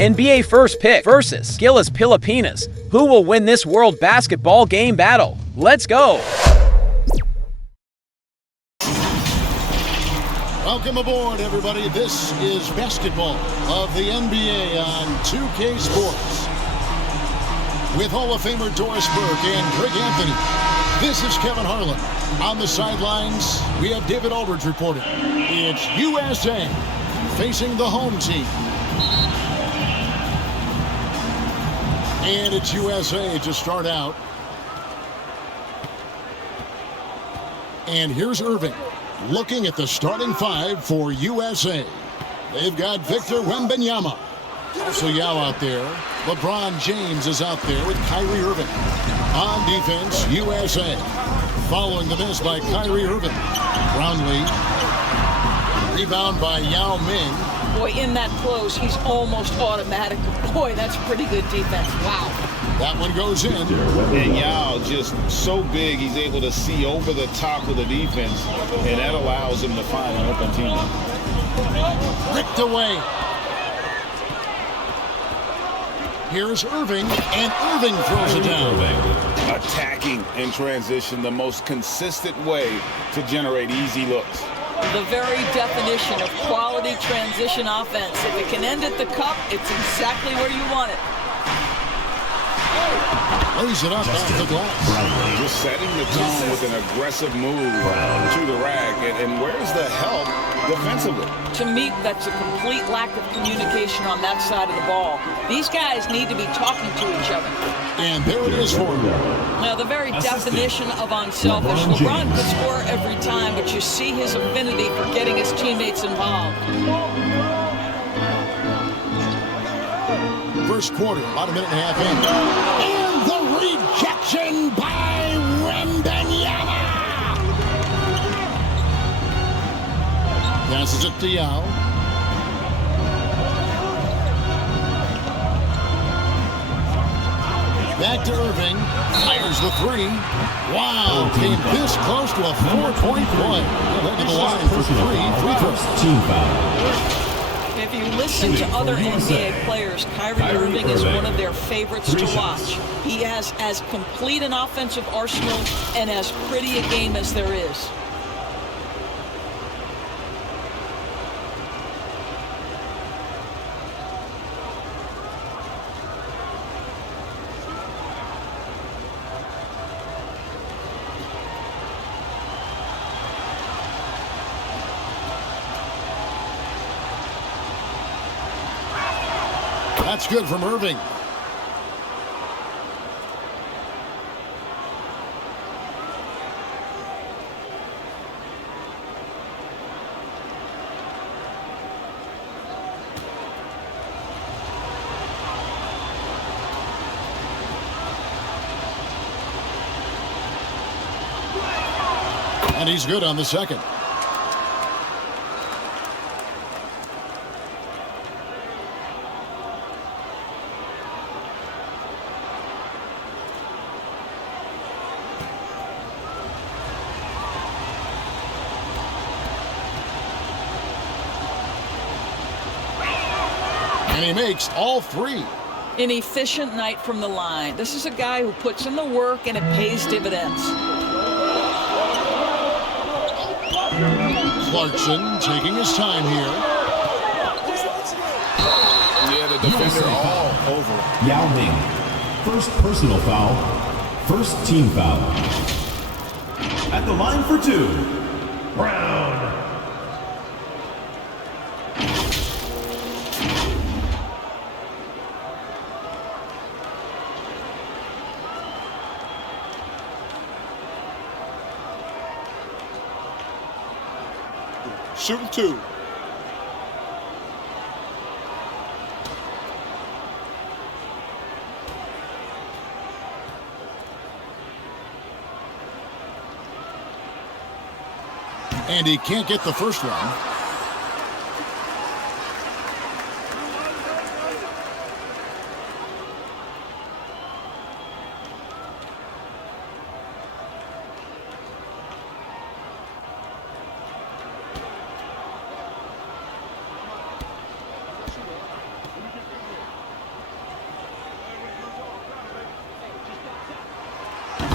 NBA first pick versus GILAS Pilipinas. Who will win this World Basketball Game battle? Let's go! Welcome aboard, everybody. This is basketball of the NBA on 2K Sports. With Hall of Famer Doris Burke and Greg Anthony, this is Kevin Harlan. On the sidelines, we have David Aldridge reporting. It's USA facing the home team. And it's USA to start out. And here's Irving looking at the starting five for USA. They've got Victor Wembanyama. Also Yao out there. LeBron James is out there with Kyrie Irving. On defense, USA. Following the miss by Kyrie Irving. Brownlee. Rebound by Yao Ming. Boy, in that close, he's almost automatic. Boy, that's pretty good defense. Wow. That one goes in. And Yao just so big, he's able to see over the top of the defense, and that allows him to find an open teammate. Ripped away. Here's Irving, and Irving throws it down. Attacking in transition, the most consistent way to generate easy looks. The very definition of quality transition offense. If it can end at the cup, it's exactly where you want it. Lays it up off the glass. Just setting the tone with an aggressive move to the rack. And where's the help defensively? To me, that's a complete lack of communication on that side of the ball. These guys need to be talking to each other. And there it is for him. Now, the very definition of unselfish. LeBron could score every time, but you see his affinity for getting his teammates involved. First quarter, about a minute and a half in. And the rejection by Wembanyama. Passes it to Yao. Back to Irving. Fires the three. Wow, came this close to a 4-point play. Head to the line for three throws. Team foul. If you listen to other NBA players, Kyrie Irving is one of their favorites to watch. He has as complete an offensive arsenal and as pretty a game as there is. That's good from Irving. And he's good on the second. And he makes all three. An efficient night from the line. This is a guy who puts in the work and it pays dividends. Clarkson taking his time here. Yeah, the defender all over. Yao Ming. First personal foul. First team foul. At the line for two. Brown. Shooting two. And he can't get the first one.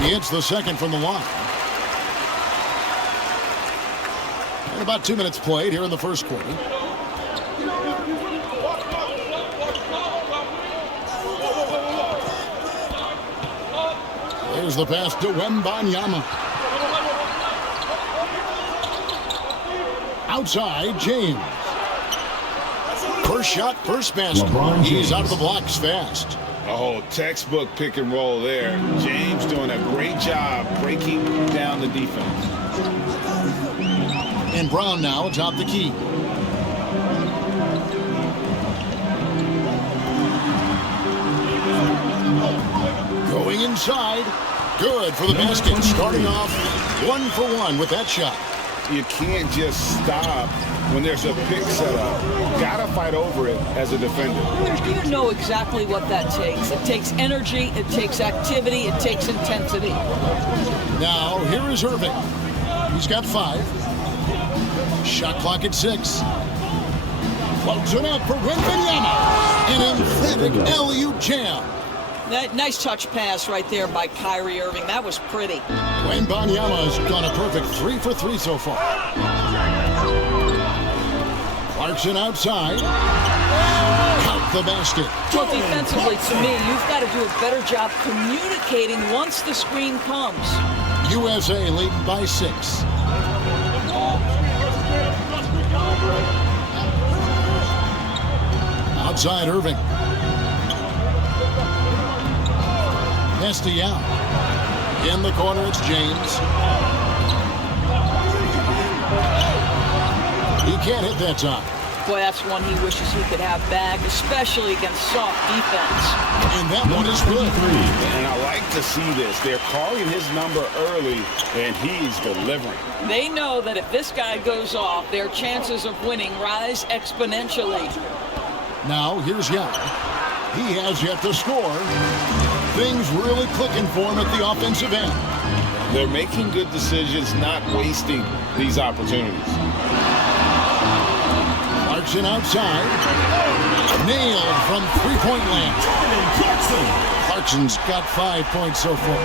He hits the second from the line. And about 2 minutes played here in the first quarter. There's the pass to Wembanyama. Outside, James. First shot, first basket. He's out of the blocks fast. Oh, textbook pick and roll there. James doing a great job breaking down the defense. And Brown now atop the key. Going inside. Good for the basket. Starting off 1 for 1 with that shot. You can't just stop when there's a pick set up. Gotta fight over it as a defender. You know exactly what that takes. It takes energy, it takes activity, it takes intensity. Now, here is Irving. He's got 5. Shot clock at 6. Floats it up for Wembanyama. An emphatic alley-oop jam. Nice touch pass right there by Kyrie Irving. That was pretty. Wembanyama's gone a perfect 3 for 3 so far. Clarkson outside. Count the basket. Well, defensively, to me, you've got to do a better job communicating once the screen comes. USA leading by 6. Outside Irving. Nesty out. In the corner, it's James. He can't hit that time. Boy, that's one he wishes he could have back, especially against soft defense. And that one is good. And I like to see this. They're calling his number early, and he's delivering. They know that if this guy goes off, their chances of winning rise exponentially. Now, here's Young. He has yet to score. Things really clicking for him at the offensive end. They're making good decisions, not wasting these opportunities. Clarkson outside. Nailed from three-point land. Clarkson's got 5 points so far.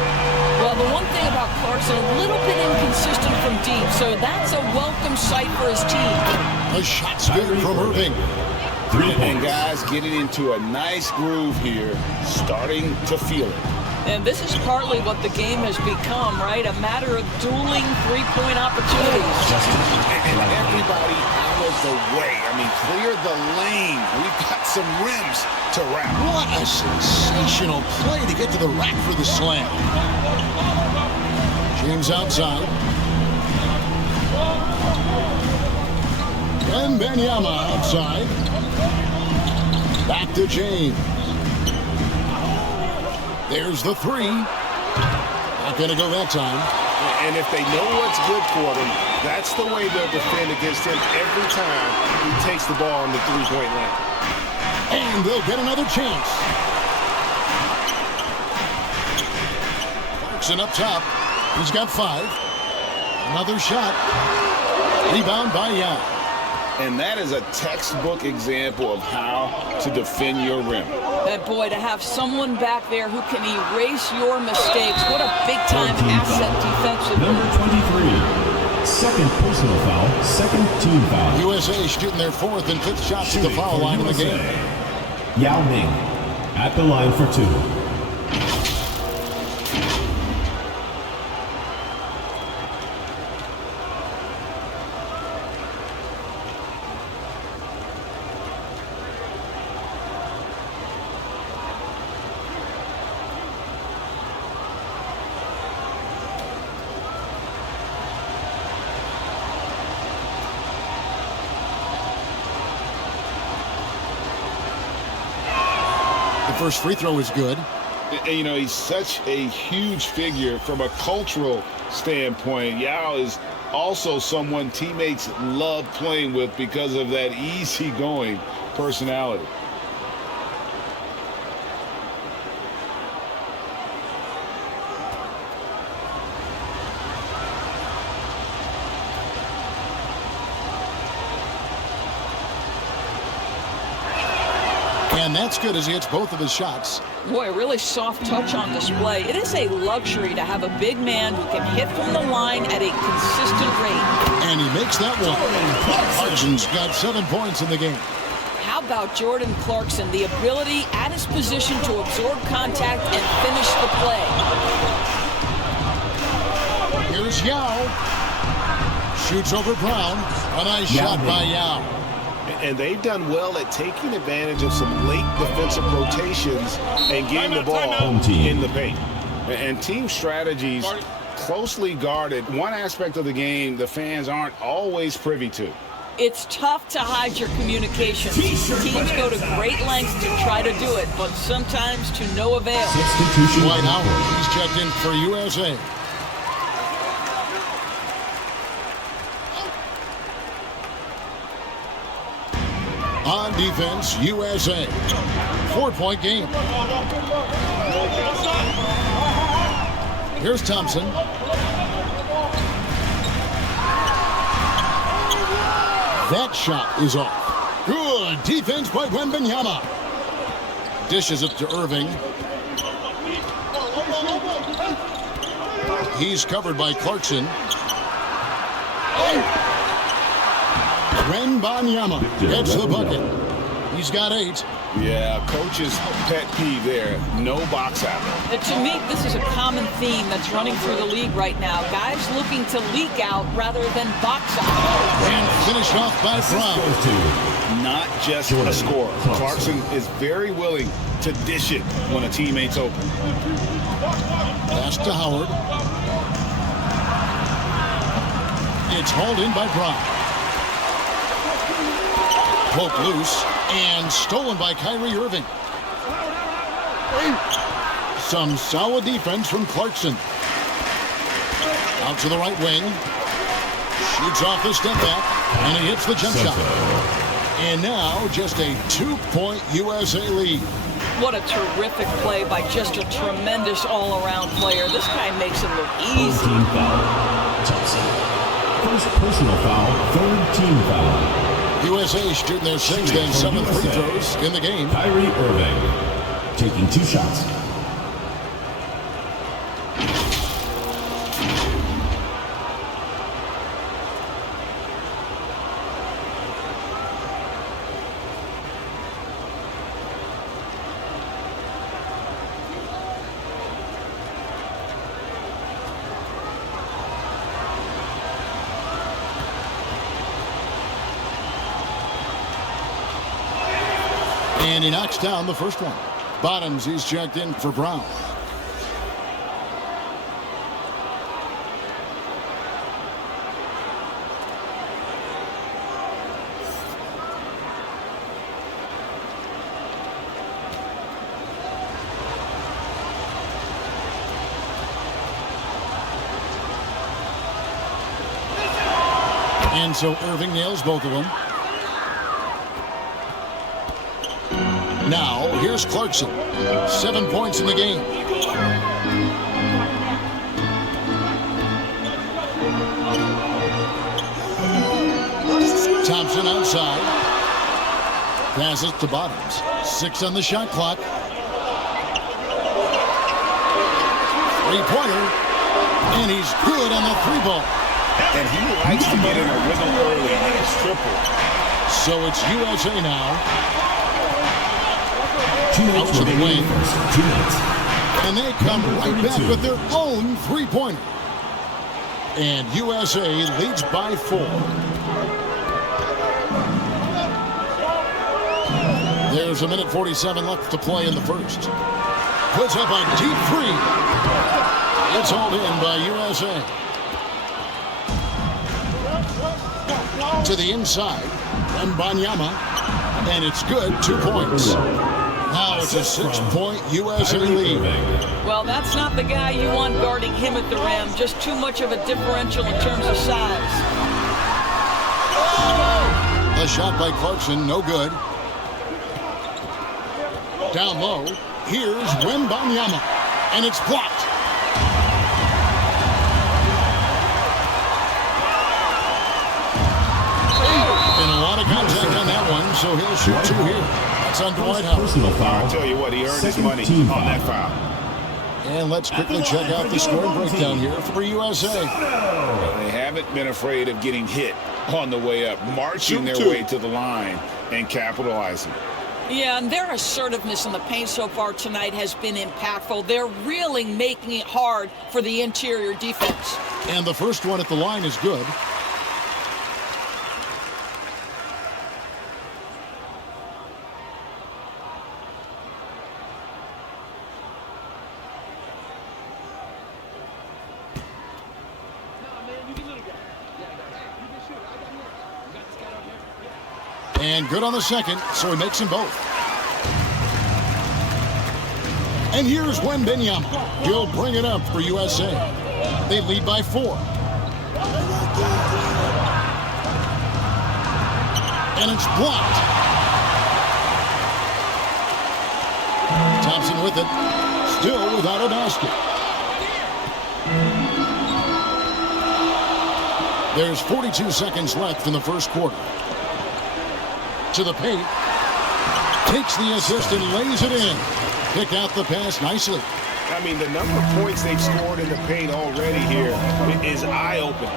Well, the one thing about Clarkson, a little bit inconsistent from deep, so that's a welcome sight for his team. A shot's good from Irving. And guys getting into a nice groove here, starting to feel it. And this is partly what the game has become, right? A matter of dueling three-point opportunities. And everybody out of the way. I mean, clear the lane. We've got some rims to wrap. What a sensational play to get to the rack for the slam. James outside. Wembanyama outside. Back to James. There's the 3. Not going to go that time. And if they know what's good for them, that's the way they'll defend against him every time he takes the ball in the three-point line. And they'll get another chance. Clarkson up top. He's got 5. Another shot. Rebound by Young. And that is a textbook example of how to defend your rim. And boy, to have someone back there who can erase your mistakes, what a big-time asset defensively. Number 23, second personal foul, second team foul. USA shooting their 4th and 5th shots at the foul line in the game. Yao Ming at the line for 2. First free throw is good. And, you know, he's such a huge figure from a cultural standpoint. Yao is also someone teammates love playing with because of that easygoing personality. And that's good as he hits both of his shots. Boy, a really soft touch on display. It is a luxury to have a big man who can hit from the line at a consistent rate. And he makes that one. Clarkson's got 7 points in the game. How about Jordan Clarkson? The ability at his position to absorb contact and finish the play. Here's Yao. Shoots over Brown. A nice shot by Yao. And they've done well at taking advantage of some late defensive rotations and getting the ball in the paint. And team strategies closely guarded. One aspect of the game the fans aren't always privy to. It's tough to hide your communications. Teams go to great lengths to try to do it, but sometimes to no avail. Dwight Howard, he's checked in for USA. On defense, USA. 4-point game. Here's Thompson. That shot is off. Good defense by Wembanyama. Dishes it to Irving. He's covered by Clarkson. Wembanyama gets the bucket. He's got 8. Yeah, coach's pet peeve there. No box out. To me, this is a common theme that's running through the league right now. Guys looking to leak out rather than box out. And finished off by Brown. Not just a scorer. Clarkson is very willing to dish it when a teammate's open. Pass to Howard. It's hauled in by Brown. Poke loose and stolen by Kyrie Irving. Some solid defense from Clarkson. Out to the right wing. Shoots off the step back and he hits the jump shot. And now just a 2-point USA lead. What a terrific play by just a tremendous all-around player. This guy makes it look easy. Team foul. Thompson. First personal foul, third team foul. USA shooting their 6th and 7th free throws in the game. Kyrie Irving taking 2 shots. And he knocks down the first one. Bottoms, he's checked in for Brown. And so Irving nails both of them. Now, here's Clarkson. 7 points in the game. Thompson outside. Passes to Bottoms. 6 on the shot clock. 3-pointer. And he's good on the 3-ball. And he likes to get in a rhythm early. Nice triple. So it's USA now. Out to the wing. And they come right back with their own 3-pointer. And USA leads by 4. There's 1:47 left to play in the first. Puts up a deep 3. It's hauled in by USA. To the inside. Wembanyama. And it's good. 2 points. Now it's a 6-point USA lead. Well, that's not the guy you want guarding him at the rim. Just too much of a differential in terms of size. A shot by Clarkson, no good. Down low, here's Wembanyama, and it's blocked. And a lot of contact on that one, so he'll shoot 2 here. That's on Dwight First Howard. personal foul. I'll tell you what, he earned his Second money team on that foul. And let's quickly check out the scoring breakdown here for USA. They haven't been afraid of getting hit on the way up, marching their way to the line and capitalizing. Yeah, and their assertiveness in the paint so far tonight has been impactful. They're really making it hard for the interior defense. And the first one at the line is good. And good on the second, so he makes them both. And here's Wembanyama. He'll bring it up for USA. They lead by 4. And it's blocked. Thompson with it. Still without a basket. There's 42 seconds left in the first quarter. To the paint. Takes the assist and lays it in. Pick out the pass nicely. I mean, the number of points they've scored in the paint already here is eye-opening.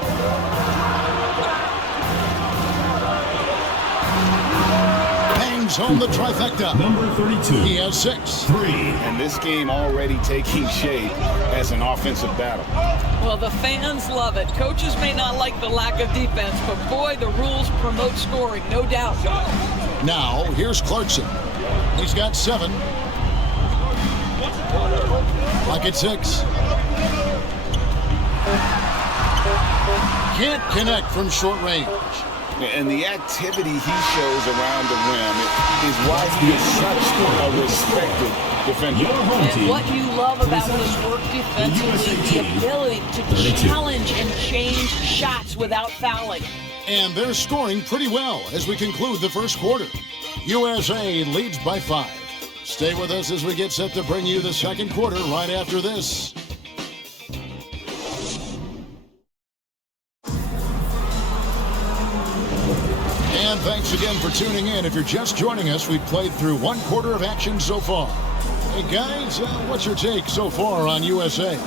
Bangs home the trifecta. Number 32. He has 6. 3. And this game already taking shape as an offensive battle. Well, the fans love it. Coaches may not like the lack of defense, but boy, the rules promote scoring, no doubt. Now, here's Clarkson. He's got 7. Pocket 6. Can't connect from short range. And the activity he shows around the rim is why he is such a respected defender. Your home And team. what you love about his work defensively, the ability to challenge and change shots without fouling. And they're scoring pretty well as we conclude the first quarter. USA leads by 5. Stay with us as we get set to bring you the second quarter right after this. And thanks again for tuning in. If you're just joining us, we've played through one quarter of action so far. Hey guys, what's your take so far on USA?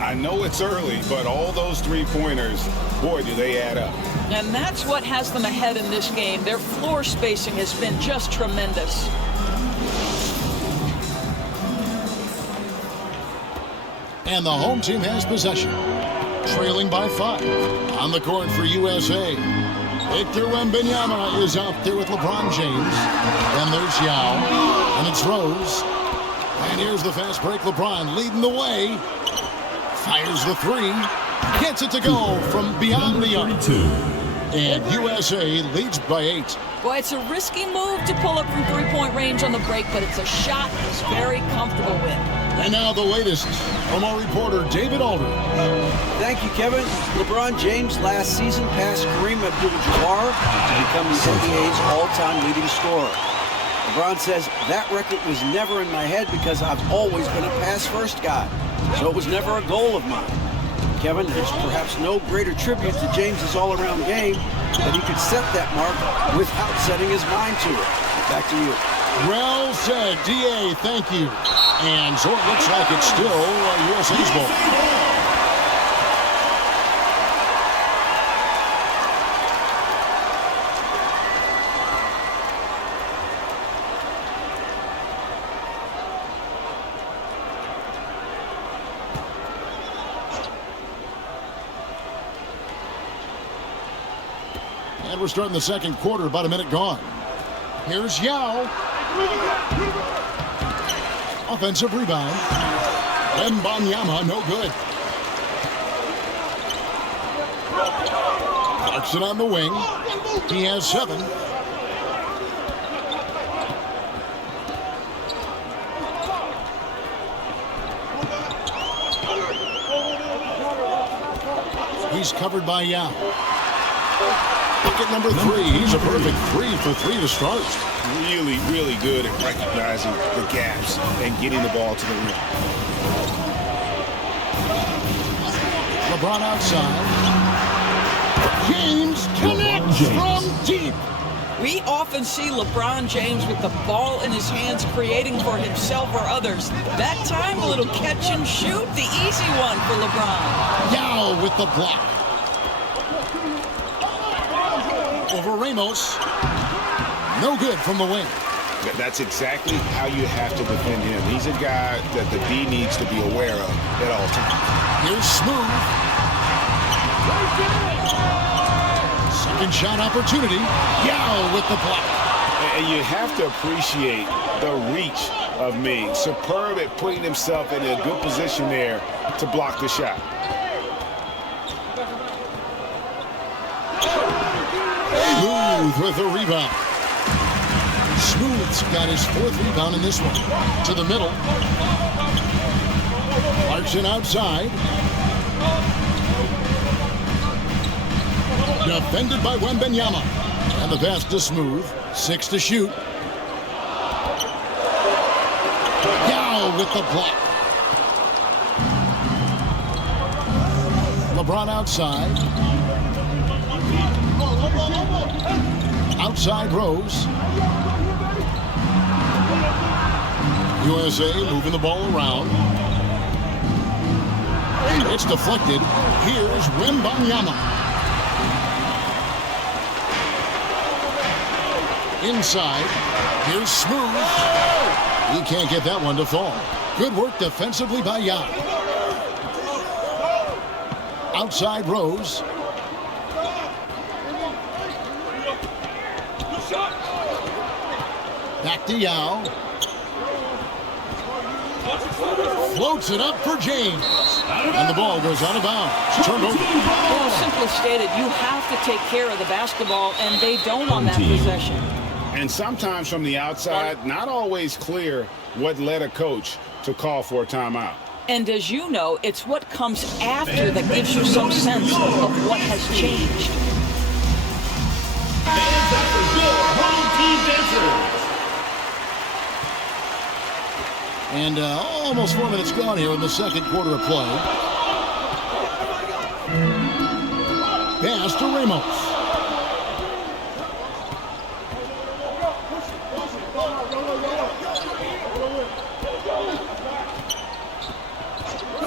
I know it's early, but all those three-pointers, boy, do they add up. And that's what has them ahead in this game. Their floor spacing has been just tremendous. And the home team has possession. Trailing by 5. On the court for USA. Victor Wembanyama is out there with LeBron James. And there's Yao. And it's Rose. And here's the fast break. LeBron leading the way. Fires the 3. Gets it to go from beyond the arc. 32. And USA leads by 8. Boy, it's a risky move to pull up from three-point range on the break, but it's a shot he's very comfortable with. And now the latest from our reporter, David Alder. Thank you, Kevin. LeBron James last season passed Kareem Abdul-Jabbar to become the NBA's all-time leading scorer. LeBron says, that record was never in my head because I've always been a pass-first guy, so it was never a goal of mine. Kevin, there's perhaps no greater tribute to James's all-around game that he could set that mark without setting his mind to it. Back to you. Well said, DA, thank you. And so it looks like it's still USA's ball. And we're starting the second quarter, about a minute gone. Here's Yao. Offensive rebound. Wembanyama, no good. Clarkson on the wing. He has 7. He's covered by Yao. Bucket number 3. He's a perfect 3 for 3 to start. Really, really good at recognizing the gaps and getting the ball to the rim. LeBron outside. James connects from deep. We often see LeBron James with the ball in his hands creating for himself or others. That time, a little catch and shoot, the easy one for LeBron. Yao with the block. Over Ramos. No good from the wing. That's exactly how you have to defend him. He's a guy that the D needs to be aware of at all times. Here's Smooth. Second shot opportunity. Yao with the block. And you have to appreciate the reach of Ming. Superb at putting himself in a good position there to block the shot. Smooth with the rebound. Smooth's got his 4th rebound in this one. To the middle. Clarkson outside. Defended by Wembanyama. And the pass to Smooth. 6 to shoot. Yao with the block. LeBron outside. Outside Rose. USA moving the ball around. It's deflected. Here's Wembanyama. Inside. Here's Smooth. He can't get that one to fall. Good work defensively by Yao. Outside Rose. Back to Yao. Floats it up for James. And the ball goes out of bounds. Turned over. Well, simply stated, you have to take care of the basketball, and they don't on that possession. And sometimes from the outside, not always clear what led a coach to call for a timeout. And as you know, it's what comes after that gives you some sense of what has changed. Fans after your home team dancers. And almost 4 minutes gone here in the second quarter of play. Pass to Ramos.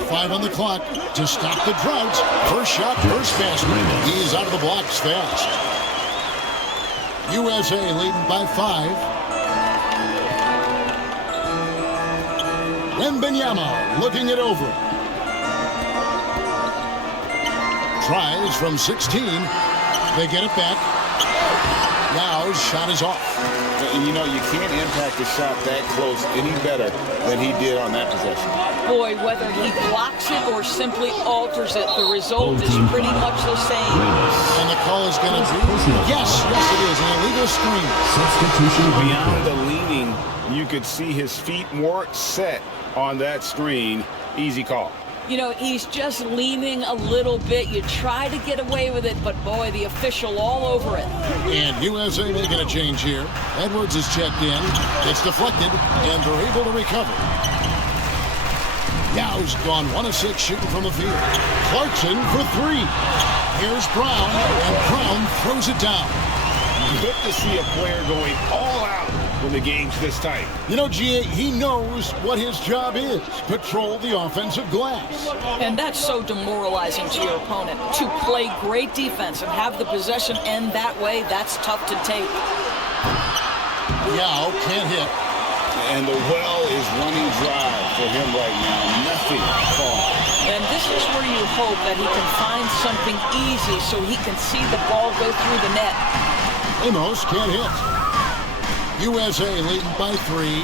Five on the clock to stop the drought. First shot, first basket. He's out of the blocks fast. USA leading by 5. Wembanyama looking it over. Tries from 16. They get it back. Now shot is off. And you know, you can't impact the shot that close any better than he did on that possession. Boy, whether he blocks it or simply alters it, the result is pretty much the same. And the call is going to be, yes, it is, an illegal screen. Substitution Beyond the leaning, you could see his feet more set on that screen. Easy call. You know, he's just leaning a little bit. You try to get away with it, but boy, the official all over it. And USA making a change here. Edwards is checked in. It's deflected, and they're able to recover. Yao's gone 1 of 6 shooting from the field. Clarkson for 3. Here's Brown, and Brown throws it down. Good to see a player going all out when the game's this tight. You know, GA, he knows what his job is. Patrol the offensive glass. And that's so demoralizing to your opponent. To play great defense and have the possession end that way, that's tough to take. Yao can't hit. And the well is running dry for him right now. Nothing falling. And this is where you hope that he can find something easy so he can see the ball go through the net. Ramos can't hit. USA leading by 3.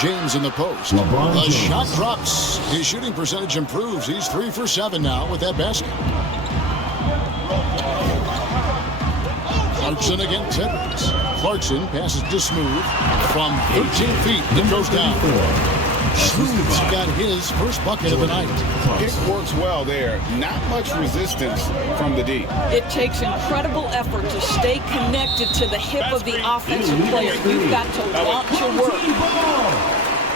James in the post. The shot drops. His shooting percentage improves. He's 3 for 7 now with that basket. Clarkson against Edwards. Clarkson passes to Smooth from 13 feet. It goes down. Smooth's got his first bucket of the night. Pick works well there. Not much resistance from the D. It takes incredible effort to stay connected to the hip of the offensive player. You've got to want to work.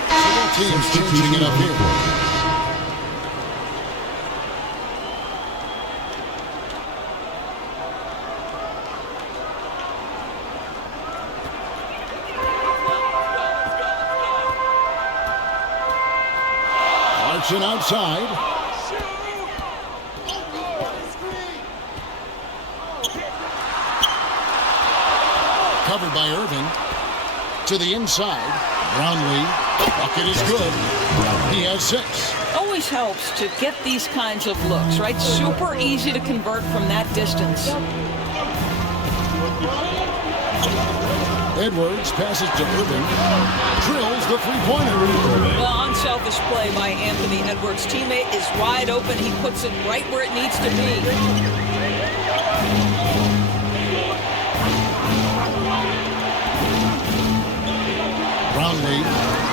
Several teams changing it up here. Clarkson outside. Covered by Irving. To the inside. Brownlee. Bucket is good. He has 6. Always helps to get these kinds of looks, right? Super easy to convert from that distance. Edwards passes to Irving. Drills the three-pointer. Well, unselfish play by Anthony Edwards. Teammate is wide open. He puts it right where it needs to be. Brownlee.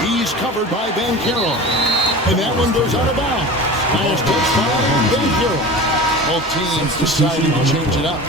He's covered by Ben Carroll. And that one goes out of bounds. Nice touch by Ben Carroll. Both teams deciding to change it up.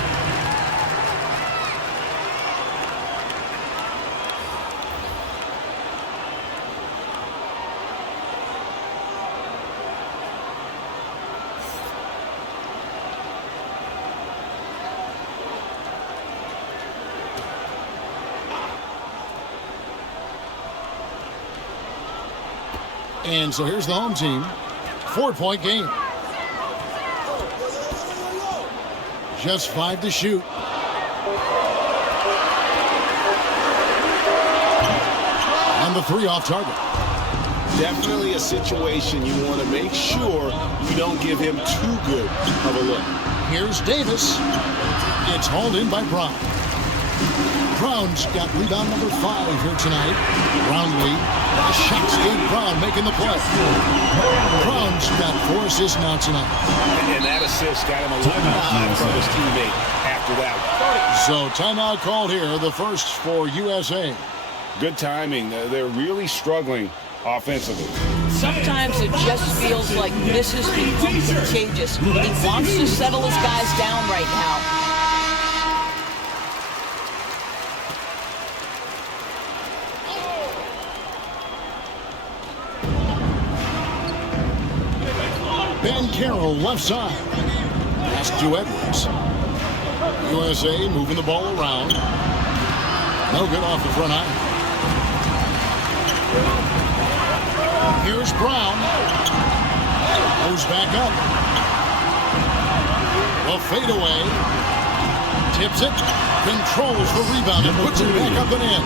And so here's the home team. 4-point game. Just 5 to shoot. And the 3 off target. Definitely a situation you want to make sure you don't give him too good of a look. Here's Davis. It's hauled in by Brown. Brown's got rebound number 5 here tonight. Brownlee. The shot's good. Brown making the play. Brown's got 4 assists now tonight. And that assist got him a little nod from his teammate after that one. So timeout called here, the first for USA. Good timing. They're really struggling offensively. Sometimes it just feels like misses become contagious. He wants to settle his guys down right now. Ben Carroll left side. Pass to Edwards. USA moving the ball around. No good off the front iron. Here's Brown. Goes back up. A fadeaway. Tips it. Controls the rebound and puts it back up and in.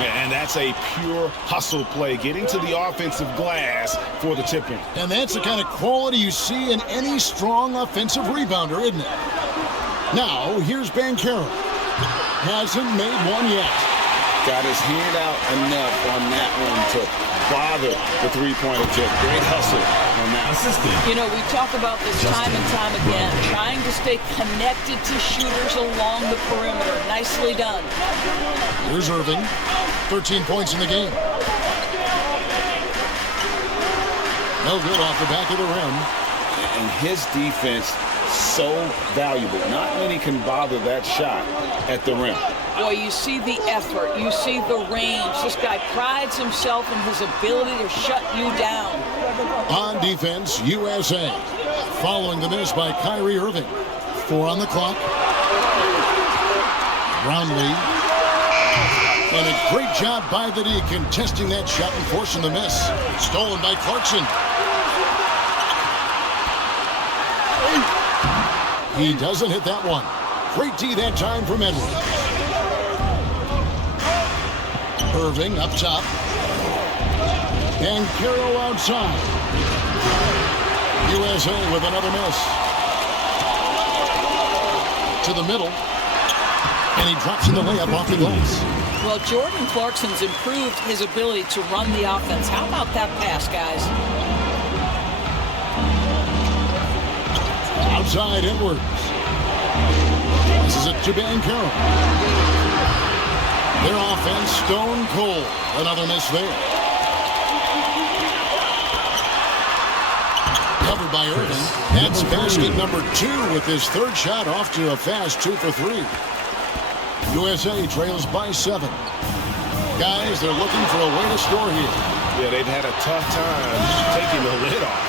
And that's a pure hustle play, getting to the offensive glass for the tip-in. And that's the kind of quality you see in any strong offensive rebounder, isn't it? Now, here's Ben Carroll. Hasn't made one yet. Got his hand out enough on that one to bother the three-pointer tip. Great hustle on that. You know, we talk about this time and time again, trying to stay connected to shooters along the perimeter. Nicely done. Here's Irving. 13 points in the game. No good off the back of the rim. And his defense, so valuable. Not many can bother that shot at the rim. Boy, you see the effort. You see the range. This guy prides himself in his ability to shut you down. On defense, USA. Following the miss by Kyrie Irving. 4 on the clock. Brownlee. And a great job by the D contesting that shot and forcing the miss. Stolen by Clarkson. He doesn't hit that one. Great D that time from Edwards. Irving up top. And Carroll outside. USA with another miss. To the middle. And he drops in the layup off the glass. Well, Jordan Clarkson's improved his ability to run the offense. How about that pass, guys? Outside Edwards. This is it to Ben Carroll. Their offense stone cold. Another miss there. Covered by Irving. That's basket number 2 with his 3rd shot off to a fast 2 for 3. USA trails by 7. Guys, they're looking for a way to score here. Yeah, they've had a tough time taking the lid off.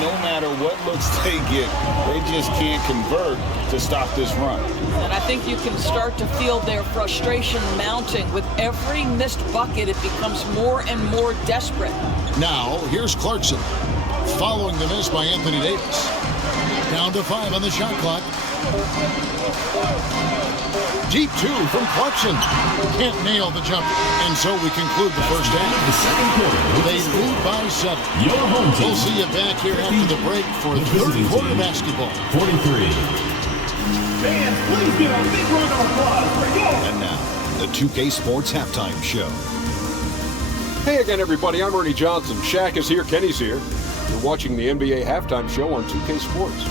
No matter what looks they get, they just can't convert to stop this run. And I think you can start to feel their frustration mounting. With every missed bucket, it becomes more and more desperate. Now, here's Clarkson. following the miss by Anthony Davis. Down to 5 on the shot clock. Deep 2 from Clarkson. Can't nail the jumper. And so we conclude the first half. The second quarter. They lead by 7. Your home team. We'll see you back here after the break for third quarter basketball. 43. Fans, please give a big round of applause for your... And now, the 2K Sports Halftime Show. Hey again, everybody. I'm Ernie Johnson. Shaq is here. Kenny's here. You're watching the NBA Halftime Show on 2K Sports.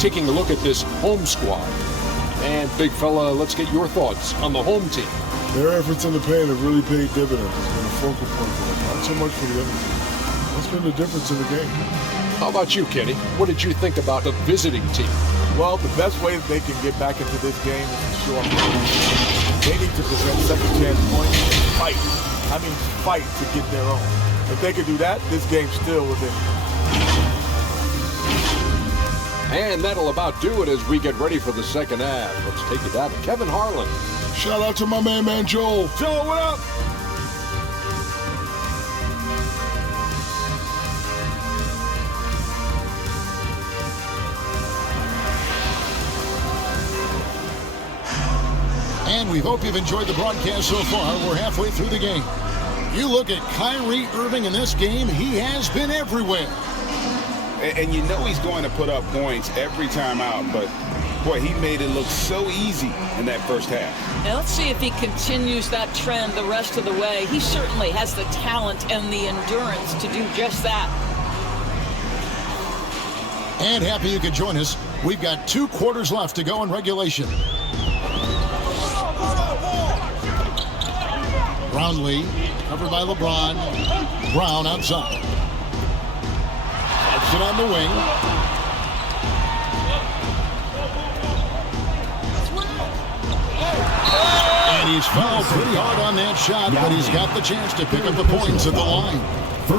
Taking a look at this home squad. And, big fella, let's get your thoughts on the home team. Their efforts in the paint have really paid dividends. It's been a focal point for them, not so much for the other team. What's been the difference in the game? How about you, Kenny? What did you think about the visiting team? Well, the best way that they can get back into this game is to show up. They need to prevent second chance points and fight. I mean, fight to get their own. If they could do that, this game's still within. And that'll about do it as we get ready for the second half. Let's take it down to Kevin Harlan. Shout out to my man Joel. Joel, what up? And we hope you've enjoyed the broadcast so far. We're halfway through the game. You look at Kyrie Irving in this game, he has been everywhere. And you know he's going to put up points every time out, but boy, he made it look so easy in that first half. Now let's see if he continues that trend the rest of the way. He certainly has the talent and the endurance to do just that. And happy you could join us. We've got 2 quarters left to go in regulation. Brownlee, covered by LeBron. Brown outside. It on the wing. And he's fouled pretty hard on that shot, but he's got the chance to pick up the points at the line.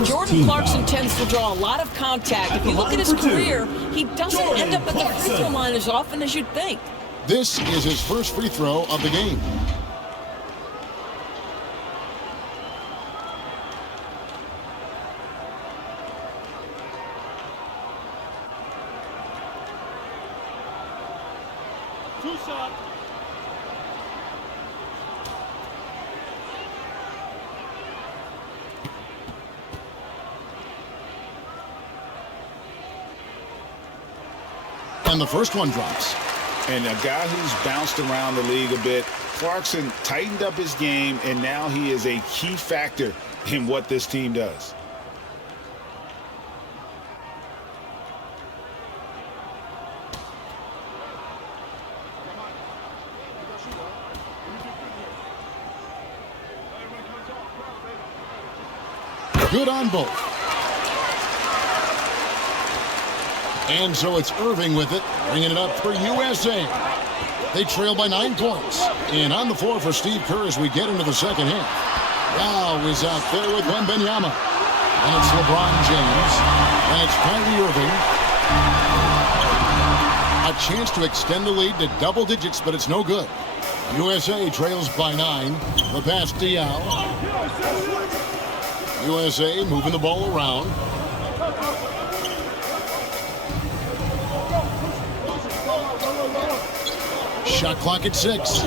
Jordan Clarkson tends to draw a lot of contact. If you look at his career, he doesn't end up at the free throw line as often as you'd think. This is his first free throw of the game. And the first one drops. And a guy who's bounced around the league a bit, Clarkson tightened up his game, and now he is a key factor in what this team does. Good on both. And so it's Irving with it, bringing it up for USA. They trail by 9 points. And on the floor for Steve Kerr as we get into the second half. Now is out there with Wembanyama. And it's LeBron James. That's Kyrie Irving. A chance to extend the lead to double digits, but it's no good. USA trails by 9. The pass Diaw. USA moving the ball around. Shot clock at 6.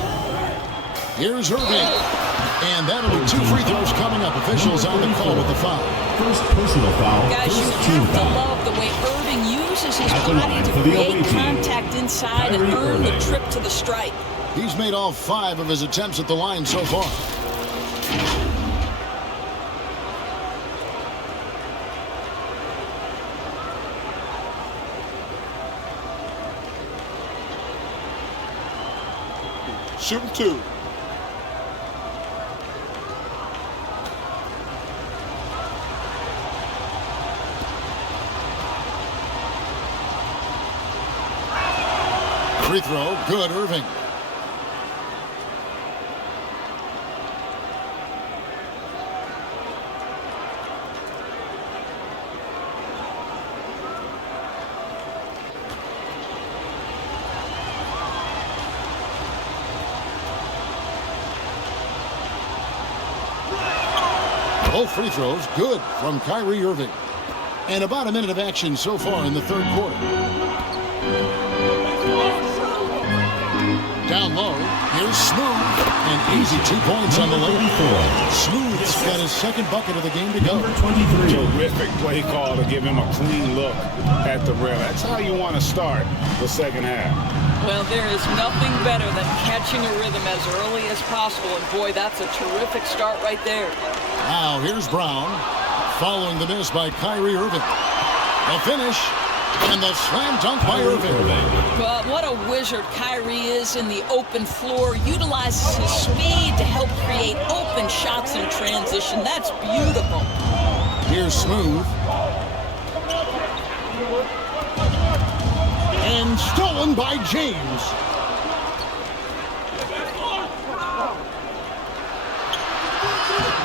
Here's Irving. And that'll be 2 free throws coming up. Officials on the call with the foul. First personal foul. Guys, you First team have to foul. love the way Irving uses his At the body line to for the create away team, contact inside and Kyrie earn the Irving. trip to the stripe. He's made all 5 of his attempts at the line so far. Shooting 2. Free throw, good, Irving. Both free throws, good from Kyrie Irving. And about a minute of action so far in the third quarter. Down low, here's Smooth. An easy 2 points on the layup. Smooth's got his second bucket of the game to go. Number 23. Terrific play call to give him a clean look at the rim. That's how you want to start the second half. Well, there is nothing better than catching a rhythm as early as possible. And boy, that's a terrific start right there. Now here's Brown. Following the miss by Kyrie Irving. The finish. And the slam dunk by Irving. But what a wizard Kyrie is in the open floor. Utilizes his speed to help create open shots in transition. That's beautiful. Here's Smooth. And stolen by James.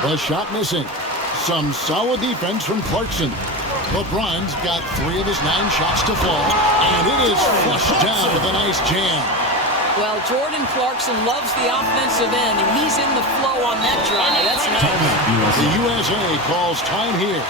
The shot missing. Some solid defense from Clarkson. LeBron's got 3 of his 9 shots to fall, and it is flushed down with a nice jam. Well, Jordan Clarkson loves the offensive end, and he's in the flow on that drive. That's nice. The USA calls time here.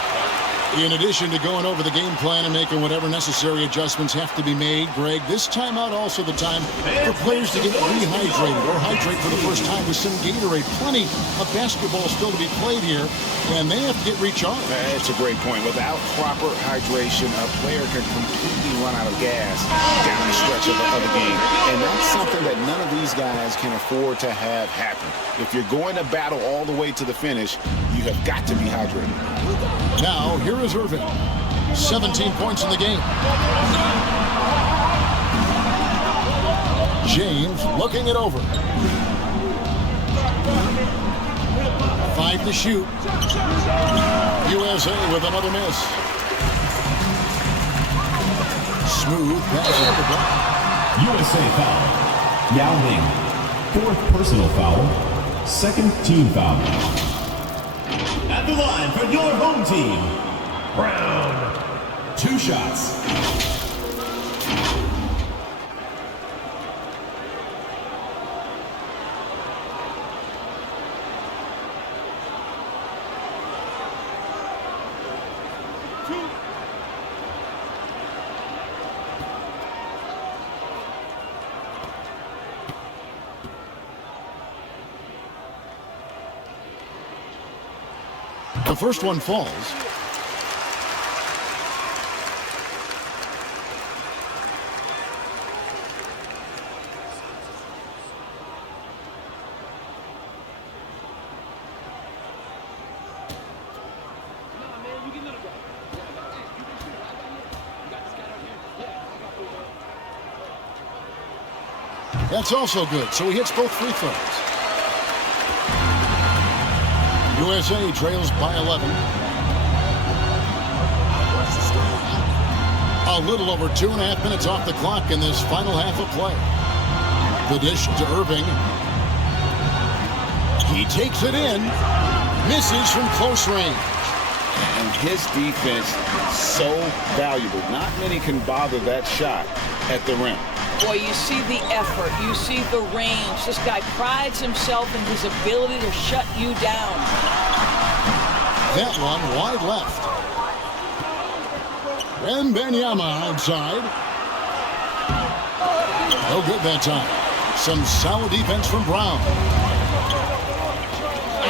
In addition to going over the game plan and making whatever necessary adjustments have to be made, Greg, this timeout also the time for players to get rehydrated or hydrate for the first time with some Gatorade. Plenty of basketball still to be played here, and they have to get recharged. That's a great point. Without proper hydration, a player can completely run out of gas down the stretch of the game. And that's something that none of these guys can afford to have happen. If you're going to battle all the way to the finish, you have got to be hydrated. Now, here is Irving. 17 points in the game. James looking it over. 5 to shoot. USA with another miss. Smooth passes to the block. USA foul. Yao Ming. 4th personal foul. 2nd team foul. At the line for your home team, Brown. 2 shots. The first one falls. That's also good, so he hits both free throws. USA trails by 11. A little over 2.5 minutes off the clock in this final half of play. The dish to Irving. He takes it in. Misses from close range. And his defense so valuable. Not many can bother that shot at the rim. Boy, you see the effort, you see the range. This guy prides himself in his ability to shut you down. That one wide left. Wembanyama outside. No good that time. Some solid defense from Brown.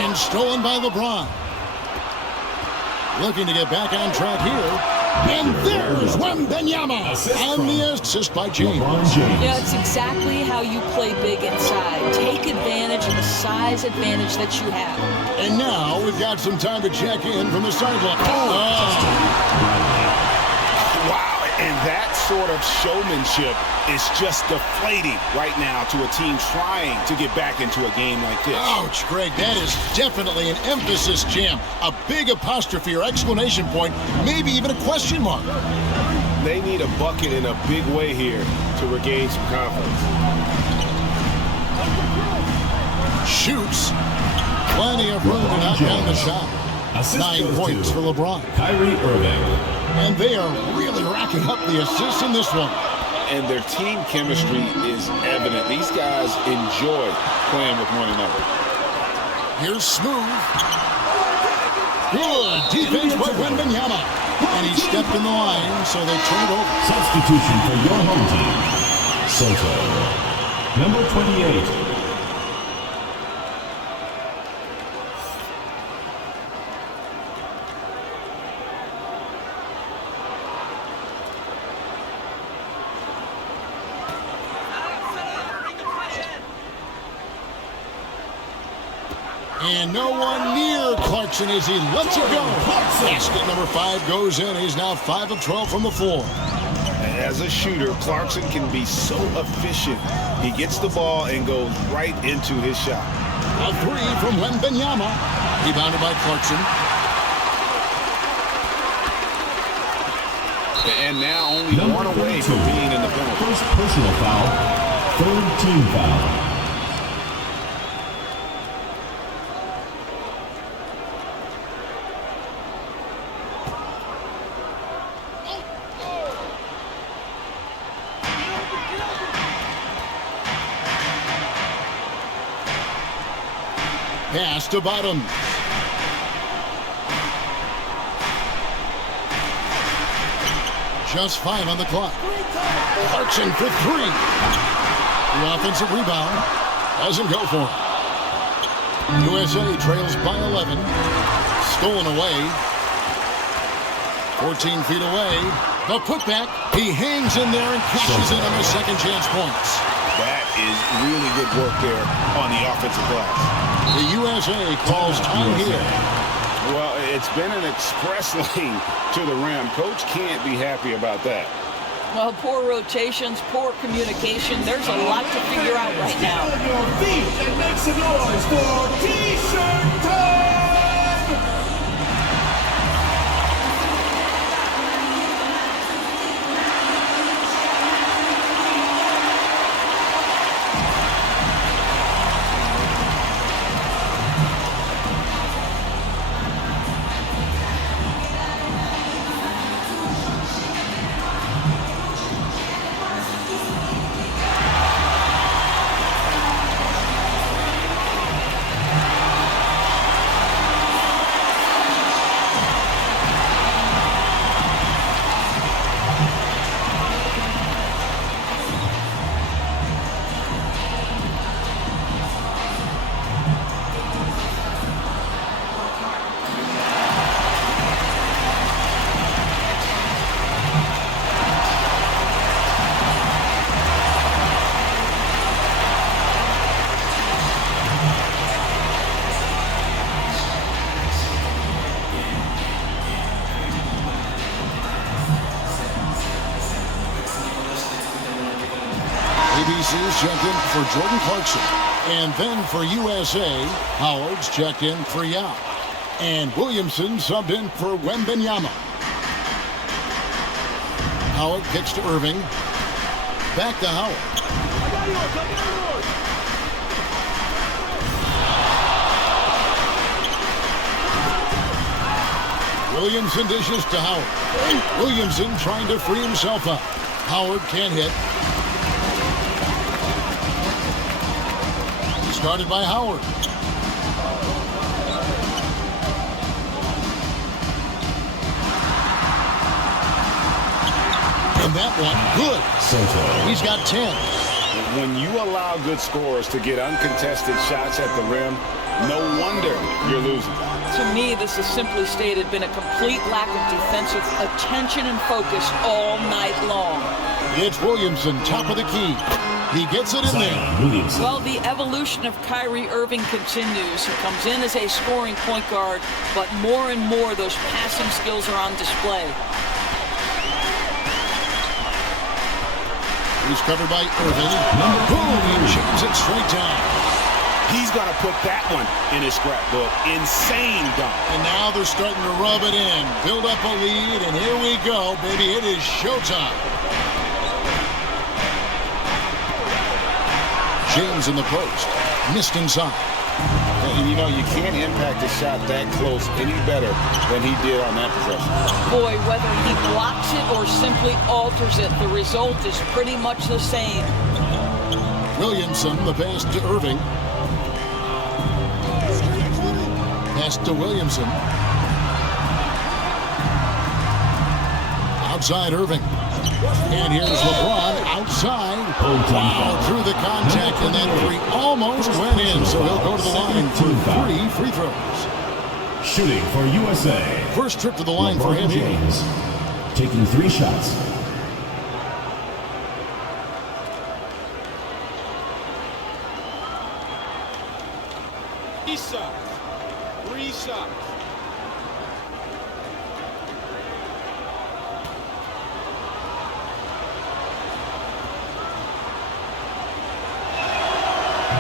And stolen by LeBron. Looking to get back on track here. And there's Wembanyama on the assist by James. Yeah, it's exactly how you play big inside. Take advantage of the size advantage that you have. And now we've got some time to check in from the sideline. Wow, and that sort of showmanship is just deflating right now to a team trying to get back into a game like this. Ouch, Greg, that is definitely an emphasis jam. A big apostrophe or exclamation point, maybe even a question mark. They need a bucket in a big way here to regain some confidence. Shoots. Plenty of room to knock down the shot. 9 points for LeBron. Kyrie Irving. And they are really racking up the assists in this one. And their team chemistry is evident. These guys enjoy playing with one another. Here's Smooth. Good defense by Wembanyama. And he stepped in the line, so they turn it over. Substitution for your home team. Soto, number 28. And no one near Clarkson as he lets it go. Basket number 5 goes in. He's now 5 of 12 from the floor. As a shooter, Clarkson can be so efficient. He gets the ball and goes right into his shot. A 3 from Wembanyama. Rebounded by Clarkson. And now only one away from being in the penalty. First personal foul, third team foul. Pass to Bottom. Just 5 on the clock. Clarkson for 3. The offensive rebound doesn't go for him. USA trails by 11. Stolen away. 14 feet away. The putback. He hangs in there and cashes in on the second chance points. That is really good work there on the offensive glass. The USA calls time here. Well, it's been an express lane to the rim. Coach can't be happy about that. Well, poor rotations, poor communication. There's a lot to figure out right now. On your feet and make some noise for T-shirt time! ABC's checked in for Jordan Clarkson. And then for USA, Howard's checked in for Yao. And Williamson subbed in for Wembanyama. Howard kicks to Irving. Back to Howard. Williamson dishes to Howard. Williamson trying to free himself up. Howard can't hit. Started by Howard. And that one, good. Soto. He's got 10. When you allow good scorers to get uncontested shots at the rim, no wonder you're losing. To me, this has simply stated been a complete lack of defensive attention and focus all night long. It's Williamson, top of the key. He gets it in there. Well, the evolution of Kyrie Irving continues. He comes in as a scoring point guard, but more and more those passing skills are on display. He's covered by Irving. Boom! He jams it straight down. He's got to put that one in his scrapbook. Insane dunk. And now they're starting to rub it in. Build up a lead, and here we go, baby. It is showtime. James in the post. Missed inside. And you know, you can't impact a shot that close any better than he did on that possession. Boy, whether he blocks it or simply alters it, the result is pretty much the same. Williamson, the pass to Irving. Pass to Williamson. outside Irving. And here's LeBron outside. Wow, through the contact, and that three almost went in. So he'll go to the line for 3 free throws. Shooting for USA. First trip to the line for him. James, taking 3 shots. Three shots.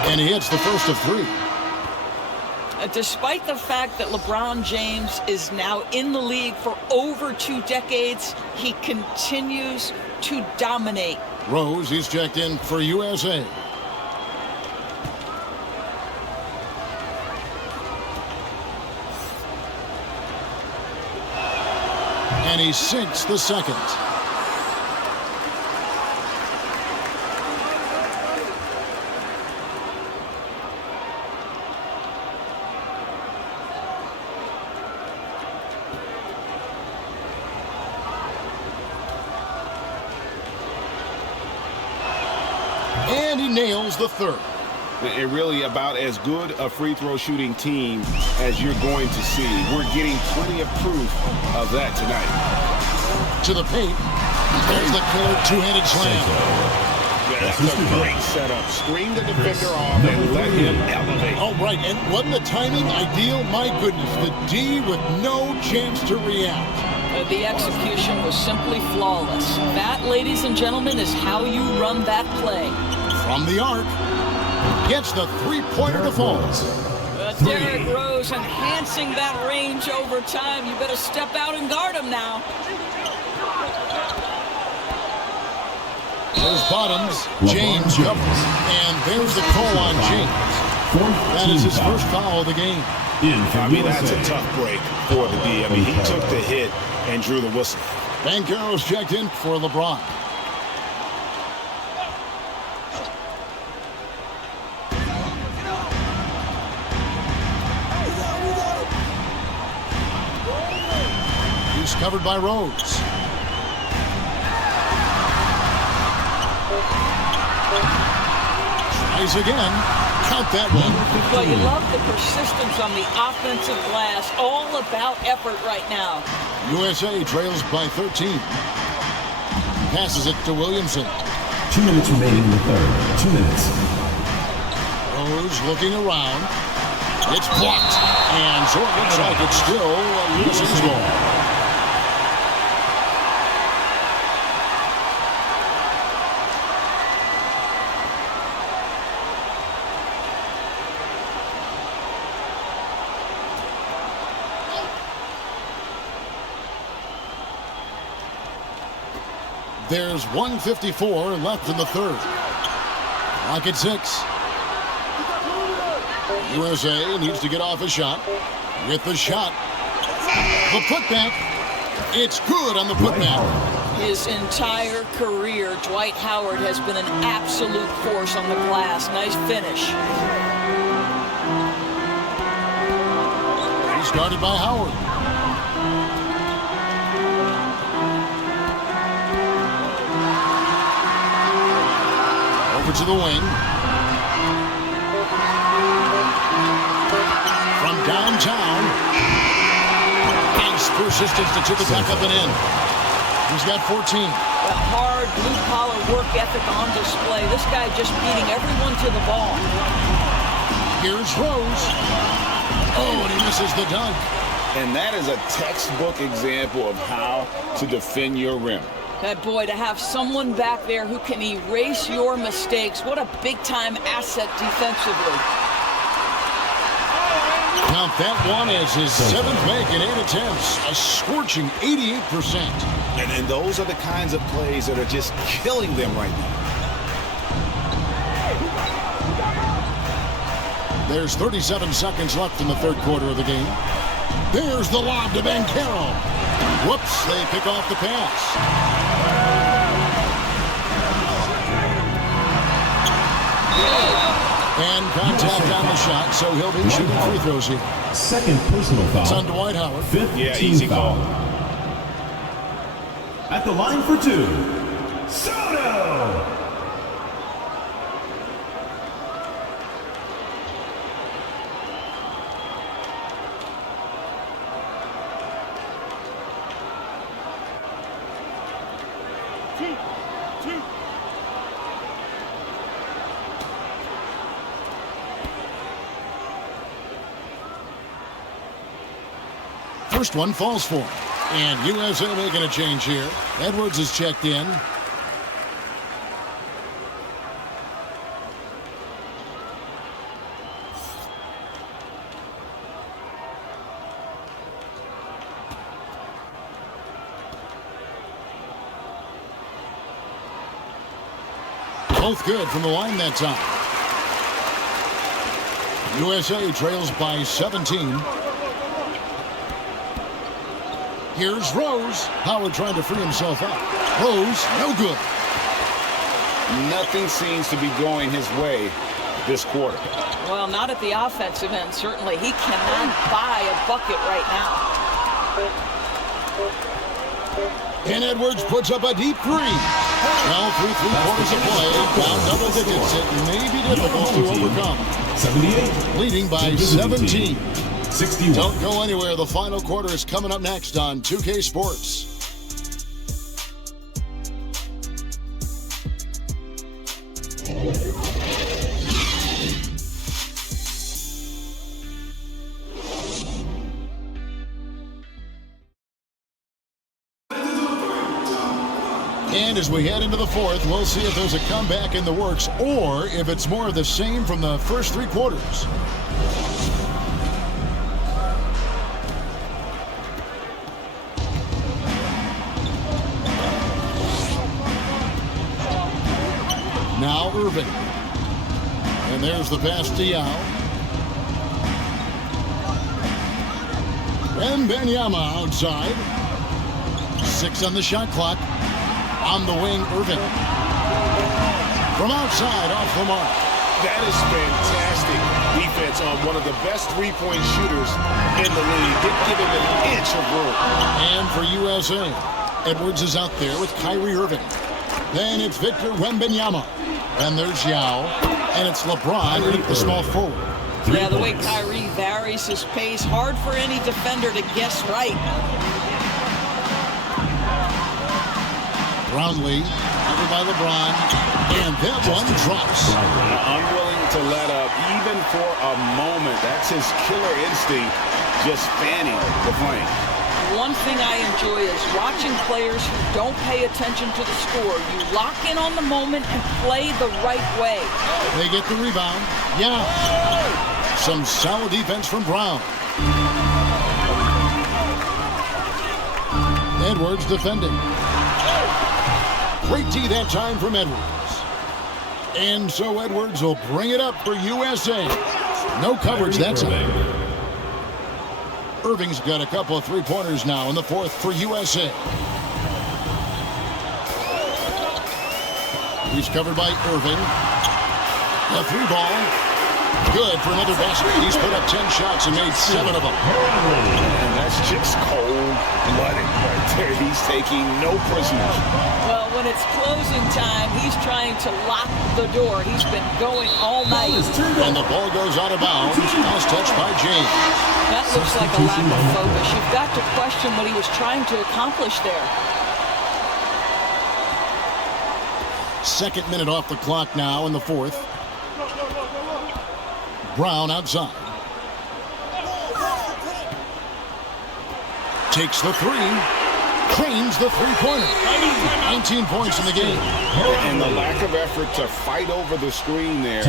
And he hits the first of 3. Despite the fact that LeBron James is now in the league for over 2 decades, he continues to dominate. Rose, he's checked in for USA. And he sinks the second. And he nails the third. And really about as good a free throw shooting team as you're going to see. We're getting plenty of proof of that tonight. To the paint. There's the killer two-handed slam. Yeah, that's a great setup. Screen the defender off and let him elevate. Oh, right. And wasn't the timing ideal? My goodness. The D with no chance to react. The execution was simply flawless. That, ladies and gentlemen, is how you run that play. From the arc. Gets the three-pointer to fall. Derrick Rose enhancing that range over time. You better step out and guard him now. There's Bottoms. James covers. And there's the call on James. That is his first foul of the game. I mean, that's a tough break for the D. I mean, he took the hit and drew the whistle. Banchero's checked in for LeBron. He's covered by Rose. Tries again. Count that one. Well, you love the persistence on the offensive glass. All about effort right now. USA trails by 13. Passes it to Williamson. 2 minutes remaining in the third. 2 minutes. Rose looking around. It's blocked. And so it looks like it's still a losing ball. There's 1:54 left in the third. Clock at 6. USA needs to get off a shot. With the shot. The putback. It's good on the putback. His entire career, Dwight Howard has been an absolute force on the glass. Nice finish. He's guarded by Howard. Over to the wing. From downtown. Nice persistence to tip it back up and in. He's got 14. A hard, blue-collar work ethic on display. This guy just beating everyone to the ball. Here's Rose. Oh, and he misses the dunk. And that is a textbook example of how to defend your rim. That boy, to have someone back there who can erase your mistakes, what a big-time asset defensively. Count that one as his 7th make in 8 attempts. A scorching 88%. And those are the kinds of plays that are just killing them right now. There's 37 seconds left in the third quarter of the game. There's the lob to Banchero. Whoops, they pick off the pass. And contact on the shot, so he'll be shooting free throws here. Second personal foul. It's on Dwight Howard. 5th Yeah, team easy foul. call. At the line for two, Soto! First one falls for him. And USA making a change here. Edwards is checked in. Both good from the line that time. USA trails by 17. Here's Rose. Howard trying to free himself up. Rose, no good. Nothing seems to be going his way this quarter. Well, not at the offensive end, certainly. He cannot buy a bucket right now. And Edwards puts up a deep three. Well, through 3/4 of play, down double digits. It may be difficult to overcome. 78. Leading by 17. 61. Don't go anywhere. The final quarter is coming up next on 2K Sports. And as we head into the fourth, we'll see if there's a comeback in the works or if it's more of the same from the first 3 quarters. Now Irving. And there's the pass to Yao. And Benyama outside. 6 on the shot clock. On the wing, Irving. From outside, off the mark. That is fantastic defense on one of the best three-point shooters in the league. Didn't give him an inch of room. And for USA, Edwards is out there with Kyrie Irving. Then it's Victor Wembanyama. And there's Yao. And it's LeBron, the small forward. Yeah, the way Kyrie varies his pace, hard for any defender to guess right. Brownlee, covered by LeBron, and that one drops. Unwilling to let up, even for a moment. That's his killer instinct, just fanning the flame. One thing I enjoy is watching players who don't pay attention to the score. You lock in on the moment and play the right way. They get the rebound. Yeah. Some solid defense from Brown. Edwards defending. Great D that time from Edwards. And so Edwards will bring it up for USA. No coverage that time. Irving's got a couple of three-pointers now in the fourth for USA. He's covered by Irving. The 3-ball. Good for another basket. He's put up 10 shots and made 7 of them. And that's just cold-blooded right there. He's taking no prisoners. Well, when it's closing time, he's trying to lock the door. He's been going all night. And the ball goes out of bounds. Last touch by James. That looks like a lack of focus. You've got to question what he was trying to accomplish there. Second minute off the clock now in the fourth. Brown outside. Takes the three. Claims the three-pointer. 19 points in the game. And the lack of effort to fight over the screen there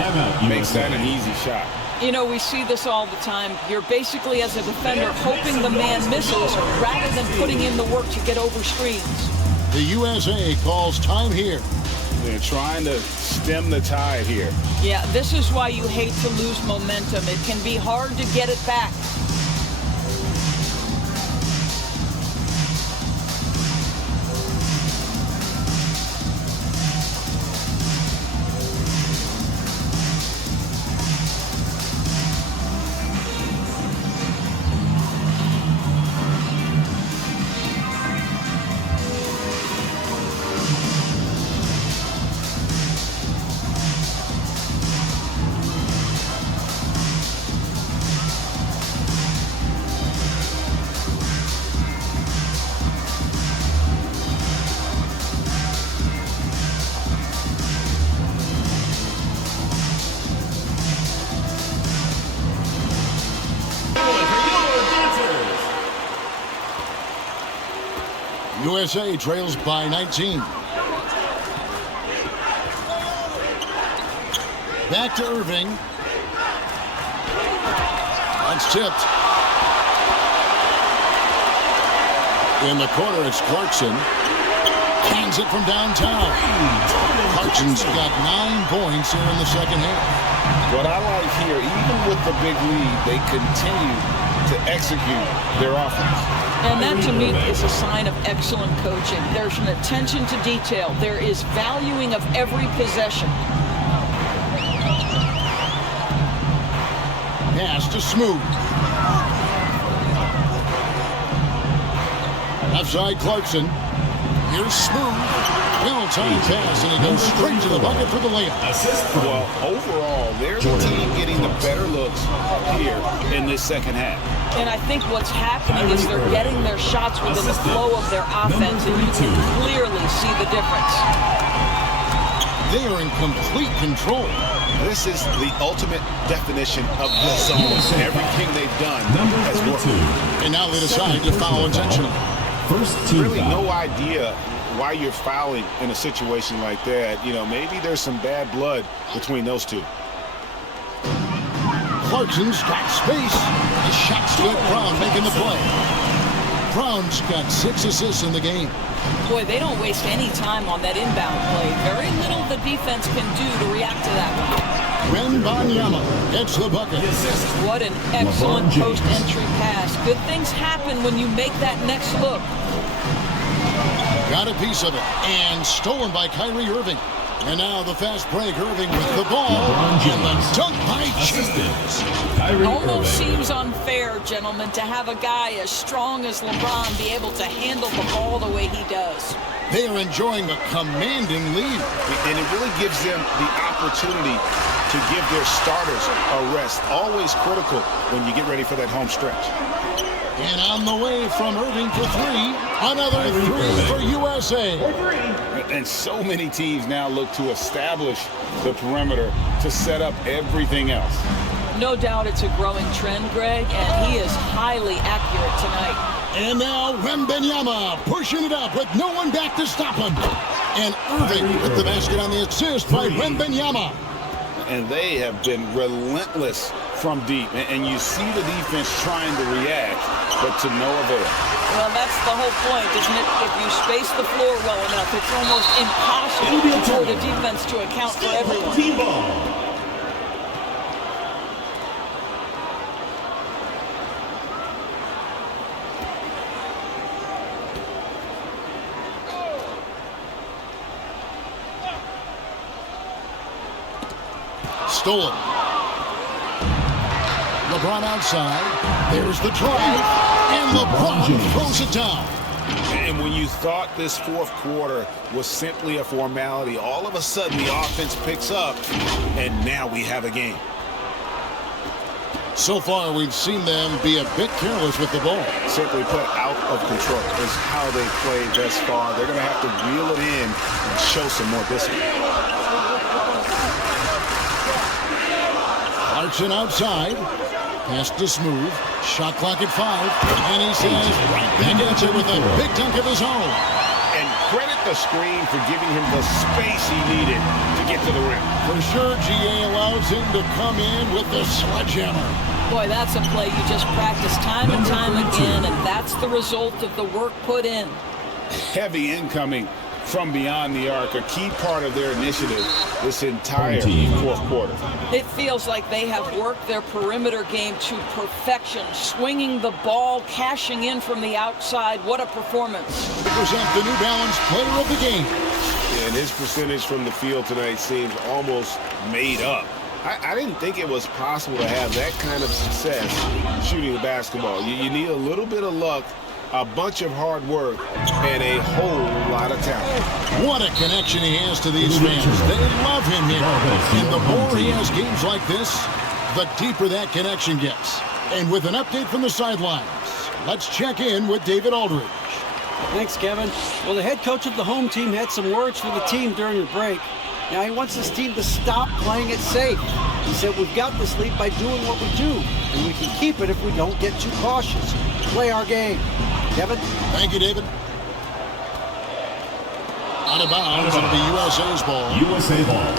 makes that an easy shot. You know, we see this all the time. You're basically, as a defender, hoping the man misses rather than putting in the work to get over screens. The USA calls time here. They're trying to stem the tide here. Yeah, this is why you hate to lose momentum. It can be hard to get it back. USA trails by 19. Back to Irving. That's tipped. In the corner, it's Clarkson. Cans it from downtown. Clarkson's got 9 points here in the second half. What I like here, even with the big lead, they continue to execute their offense. And that, to me, is a sign of excellent coaching. There's an attention to detail. There is valuing of every possession. Pass to Smooth. Left side, Clarkson. Here's Smooth. Well-timed pass, and he goes straight to the bucket for the layup. Well, overall, they're the team getting the better looks here in this second half. And I think what's happening is they're getting their shots within the flow of their offense, and you can clearly see the difference. They are in complete control. This is the ultimate definition of the zone. Everything they've done has worked. And now they decide to foul intentionally. First team really foul. no idea why you're fouling in a situation like that. You know, maybe there's some bad blood between those two. Clarkson's got space. The shot's good. Brown making the play. Brown's got 6 assists in the game. Boy, they don't waste any time on that inbound play. Very little the defense can do to react to that one. Wembanyama gets the bucket. What an excellent post-entry pass. Good things happen when you make that next look. Got a piece of it. And stolen by Kyrie Irving. And now the fast break. Irving with the ball. And the dunk by James. Almost seems unfair, gentlemen, to have a guy as strong as LeBron be able to handle the ball the way he does. They are enjoying a commanding lead. And it really gives them the opportunity to give their starters a rest. Always critical when you get ready for that home stretch. And on the way from Irving for 3. Another 3 for USA. And so many teams now look to establish the perimeter to set up everything else. No doubt it's a growing trend, Greg, and he is highly accurate tonight. And now Wembanyama pushing it up with no one back to stop him. And Irving with the basket on the assist by Wembanyama. And they have been relentless from deep. And you see the defense trying to react, but to no avail. Well, that's the whole point, isn't it? If you space the floor well enough, it's almost impossible for the defense to account for everyone. Team ball. Stolen. LeBron outside. There's the drive. And LeBron throws it down. And when you thought this fourth quarter was simply a formality, all of a sudden the offense picks up, and now we have a game. So far, we've seen them be a bit careless with the ball. Simply put, out of control is how they played thus far. They're going to have to reel it in and show some more discipline. Clarkson outside. Pass to Smooth. Shot clock at 5. And he says right back at you with a big dunk of his own. And credit the screen for giving him the space he needed to get to the rim. For sure, GA allows him to come in with the sledgehammer. Boy, that's a play you just practice time and time again, and that's the result of the work put in. Heavy incoming from beyond the arc, a key part of their initiative this entire fourth quarter. It feels like they have worked their perimeter game to perfection, swinging the ball, cashing in from the outside. What a performance. Present the New Balance player of the game. And his percentage from the field tonight seems almost made up. I didn't think it was possible to have that kind of success shooting the basketball. You need a little bit of luck, a bunch of hard work, and a whole lot of talent. What a connection he has to these fans. They love him here. And the more he has games like this, the deeper that connection gets. And with an update from the sidelines, let's check in with David Aldridge. Thanks, Kevin. Well, the head coach of the home team had some words for the team during the break. Now he wants this team to stop playing it safe. He said, we've got this lead by doing what we do, and we can keep it if we don't get too cautious. Play our game. Kevin? Thank you, David. Out of bounds, it'll be USA's ball. USA ball.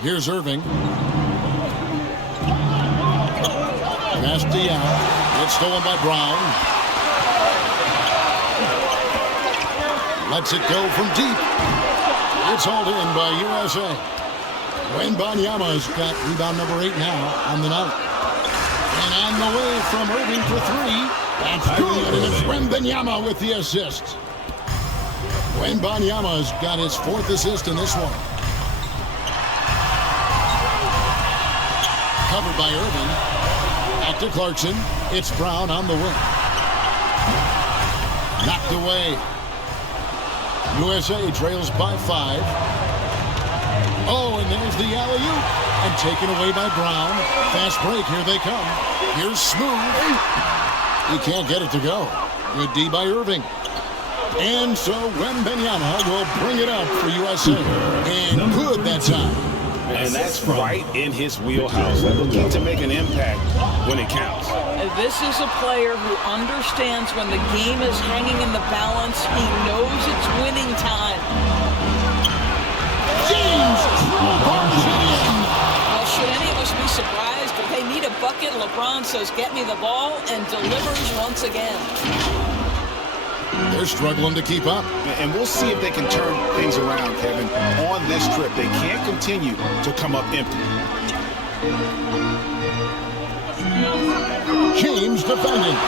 Here's Irving. Pass to Young. It's stolen by Brown. Lets it go from deep. It's hauled in by USA. Wembanyama's got rebound number 8 now on the night. And on the way from Irving for 3. That's good, and it's Wembanyama with the assist. Wembanyama's got his 4th assist in this one. Covered by Irving. Back to Clarkson. It's Brown on the wing. Knocked away. USA trails by 5. Oh, and there's the alley-oop. And taken away by Brown. Fast break. Here they come. Here's Smooth. He can't get it to go. Good D by Irving. And so Wembanyama will bring it up for USA. And good that time. And that's right in his wheelhouse. Looking to make an impact when it counts. This is a player who understands when the game is hanging in the balance. He knows it's winning time. James bars it in. Well, should any of us be surprised if they need a bucket? LeBron says, "Get me the ball," and delivers once again. They're struggling to keep up. And we'll see if they can turn things around, Kevin, on this trip. They can't continue to come up empty. James defending.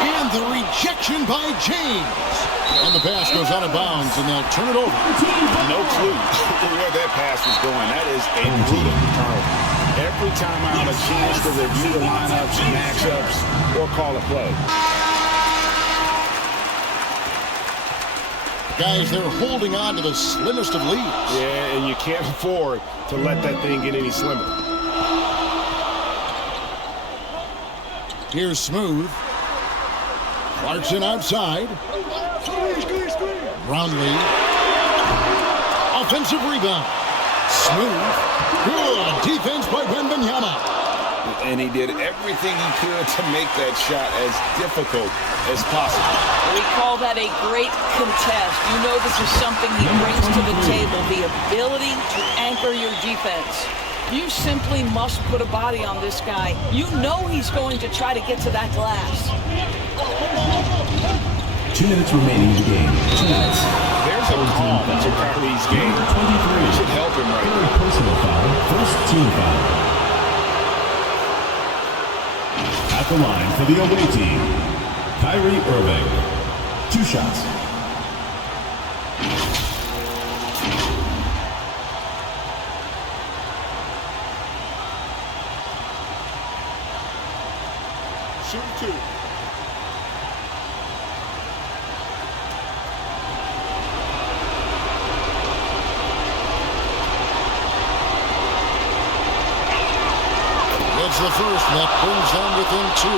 And the rejection by James. And the pass goes out of bounds, and they'll turn it over. No clue where that pass was going. That is a brutal turnover. Every time I have a chance to review the lineups, matchups, or call a play. Guys, they're holding on to the slimmest of leads. Yeah, and you can't afford to let that thing get any slimmer. Here's Smooth. Clarkson outside. Brownlee. Offensive rebound. Smooth. Good defense by Wembanyama. And he did everything he could to make that shot as difficult as possible. We call that a great contest. You know this is something he brings to the table, the ability to anchor your defense. You simply must put a body on this guy. You know he's going to try to get to that glass. 2 minutes remaining in the game. 2 minutes. There's a call to Kyrie's game. 23. Should help him right now. Personal foul. First team foul. At the line for the away team, Kyrie Irving. 2 shots. Shoot 2. That's the first, and that brings them within 2.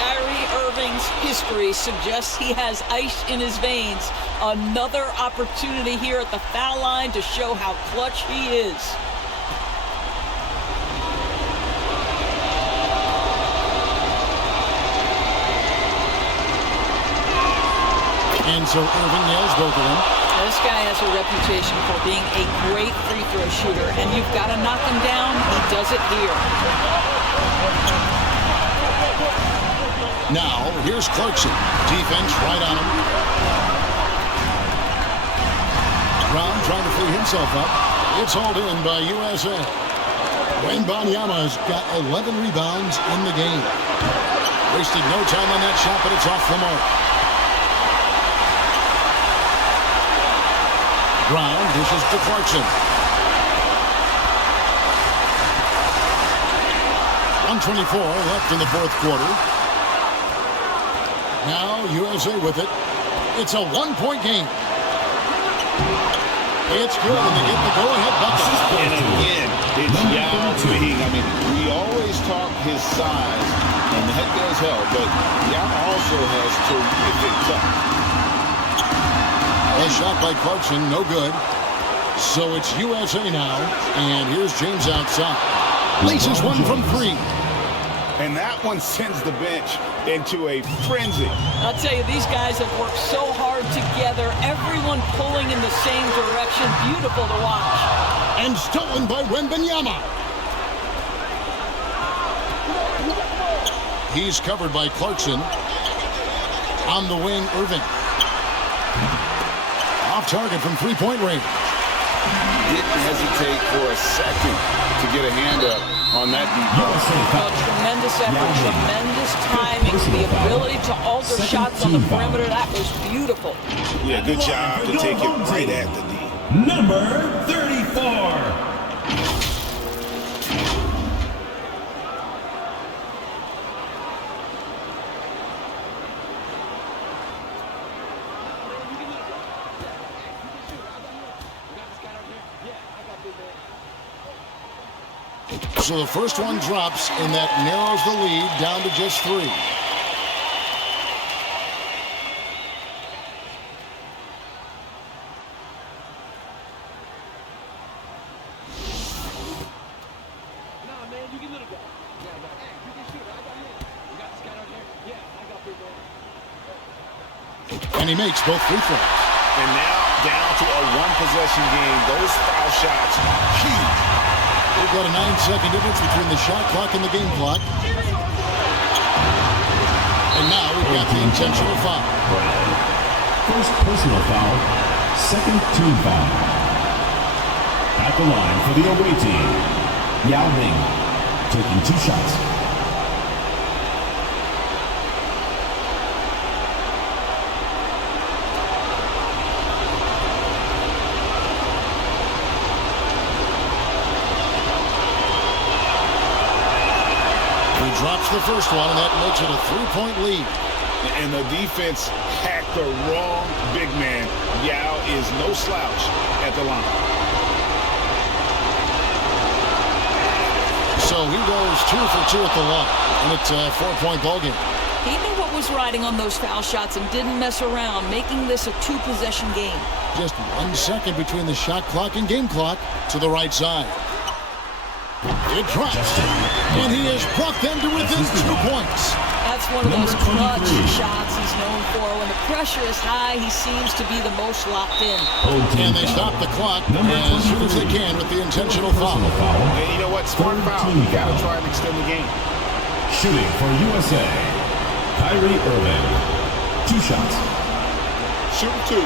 Kyrie Irving's history suggests he has ice in his veins. Another opportunity here at the foul line to show how clutch he is. And so Irving nails both of them. This guy has a reputation for being a great free throw shooter, and you've got to knock him down. He does it here. Now, here's Clarkson. Defense right on him. Brown trying to free himself up. It's hauled in by USA. Wembanyama's got 11 rebounds in the game. Wasted no time on that shot, but it's off the mark. Brown dishes to Clarkson. 1:24 left in the 4th quarter. Now USA with it. It's a 1-point game. It's good, and they get the go-ahead bucket. And again, it's Yao Ming. I mean, we always talk his size, and that does help, but Yao also has terrific touch. A shot by Clarkson, no good. So it's USA now, and here's James outside. Laces one from 3. And that one sends the bench into a frenzy. I'll tell you, these guys have worked so hard together, everyone pulling in the same direction. Beautiful to watch. And stolen by Wembanyama. He's covered by Clarkson. On the wing, Irving. Off target from three-point range. Didn't hesitate for a second to get a hand up on that deep ball. Tremendous effort, tremendous timing, the ability to alter shots on the perimeter. That was beautiful. Yeah, good job to take it right at the D. Number 34. So the first one drops, and that narrows the lead down to just 3. And he makes both free throws. And now down to a one-possession game. Those foul shots, huge. We've got a 9-second difference between the shot clock and the game clock. And now we've got the intentional foul. First personal foul, second team foul. At the line for the away team, Yao Ming taking 2 shots. Drops the first one, and that makes it a 3-point lead. And the defense hacked the wrong big man. Yao is no slouch at the line. So he goes 2 for 2 at the line, and it's a 4-point ball game. He knew what was riding on those foul shots and didn't mess around, making this a 2-possession game. Just 1 second between the shot clock and game clock. To the right side. It drops, and he has brought them to within 2 points. That's one of those clutch shots he's known for. When the pressure is high, he seems to be the most locked in. And they stop the clock as soon as they can with the intentional foul. And you know what? Smart foul. You got to try and extend the game. Shooting for USA, Kyrie Irving. 2 shots. Shoot 2.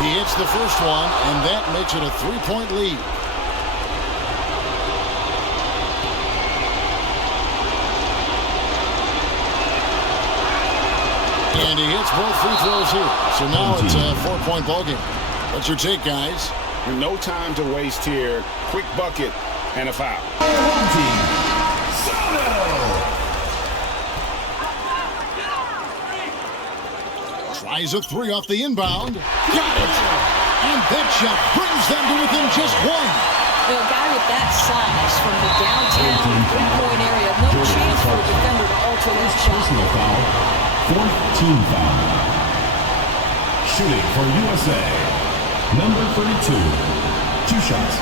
He hits the first one, and that makes it a 3-point lead. And he hits both free throws here. So now it's a 4-point ball game. What's your take, guys? No time to waste here. Quick bucket and a foul. Tries a 3 off the inbound. Got it! And that shot brings them to within just 1. A guy with that size from the downtown three-point area, no chance for a defender to alter that shot. Personal foul, 4th team foul. Shooting for USA, number 32. 2 shots.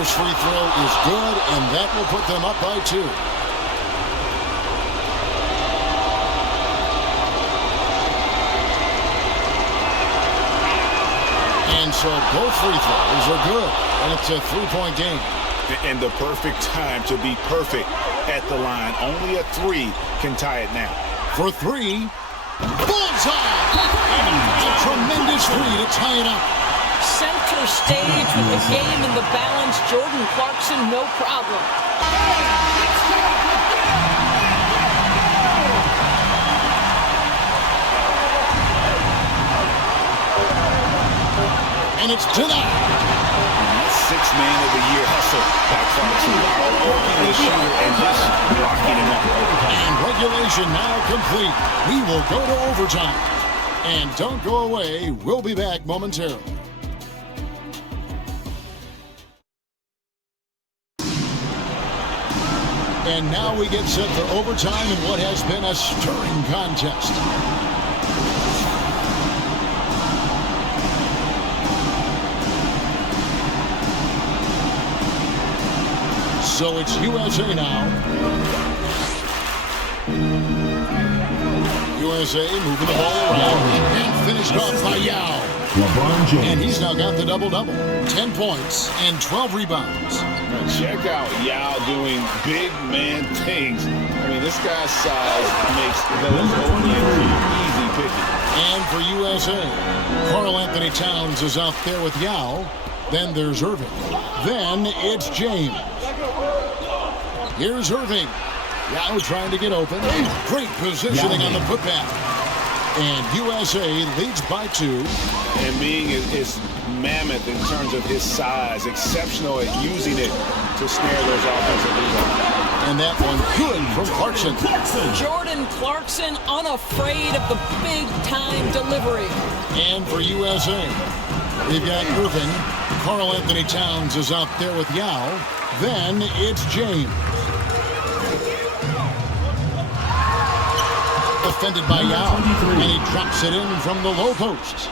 First free throw is good, and that will put them up by 2. And so both free throws are good, and it's a 3-point game. And the perfect time to be perfect at the line. Only a 3 can tie it now. For 3, bullseye! A tremendous 3 to tie it up. Center stage with the game in the balance. Jordan Clarkson, no problem. And it's to that. Sixth Man of the Year hustle by Clarkson. Working the shooter and just locking him up. And regulation now complete. We will go to overtime. And don't go away. We'll be back momentarily. And now we get set for overtime in what has been a stirring contest. So it's USA now. USA moving the ball around and finished off by Yao. LeBron James. And he's now got the double-double. 10 points and 12 rebounds. Now check out Yao doing big man things. I mean, this guy's size makes those openings easy picking. And for USA, Karl Anthony Towns is out there with Yao. Then there's Irving. Then it's James. Here's Irving. Yao trying to get open. Great positioning on the putback. And USA leads by 2. And being is mammoth in terms of his size, exceptional at using it to snare those offensive rebounds. And that one good from Clarkson. Jordan Clarkson unafraid of the big-time delivery. And for USA, they've got Irving. Karl Anthony Towns is out there with Yao. Then it's James. Defended by Yao, and he drops it in from the low post.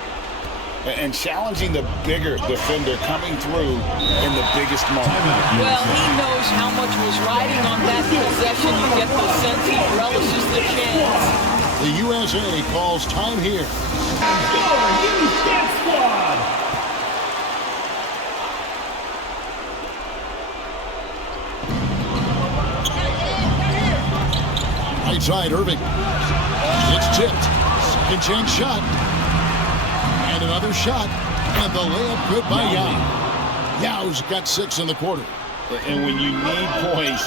And challenging the bigger defender coming through in the biggest moment. Well, he knows how much was riding on that possession. You get the sense he relishes the chance. The USA calls time here. Right side, Irving. It's tipped. Second chance shot. And another shot. And the layup good by Yao. Yao's got 6 in the quarter. And when you need points,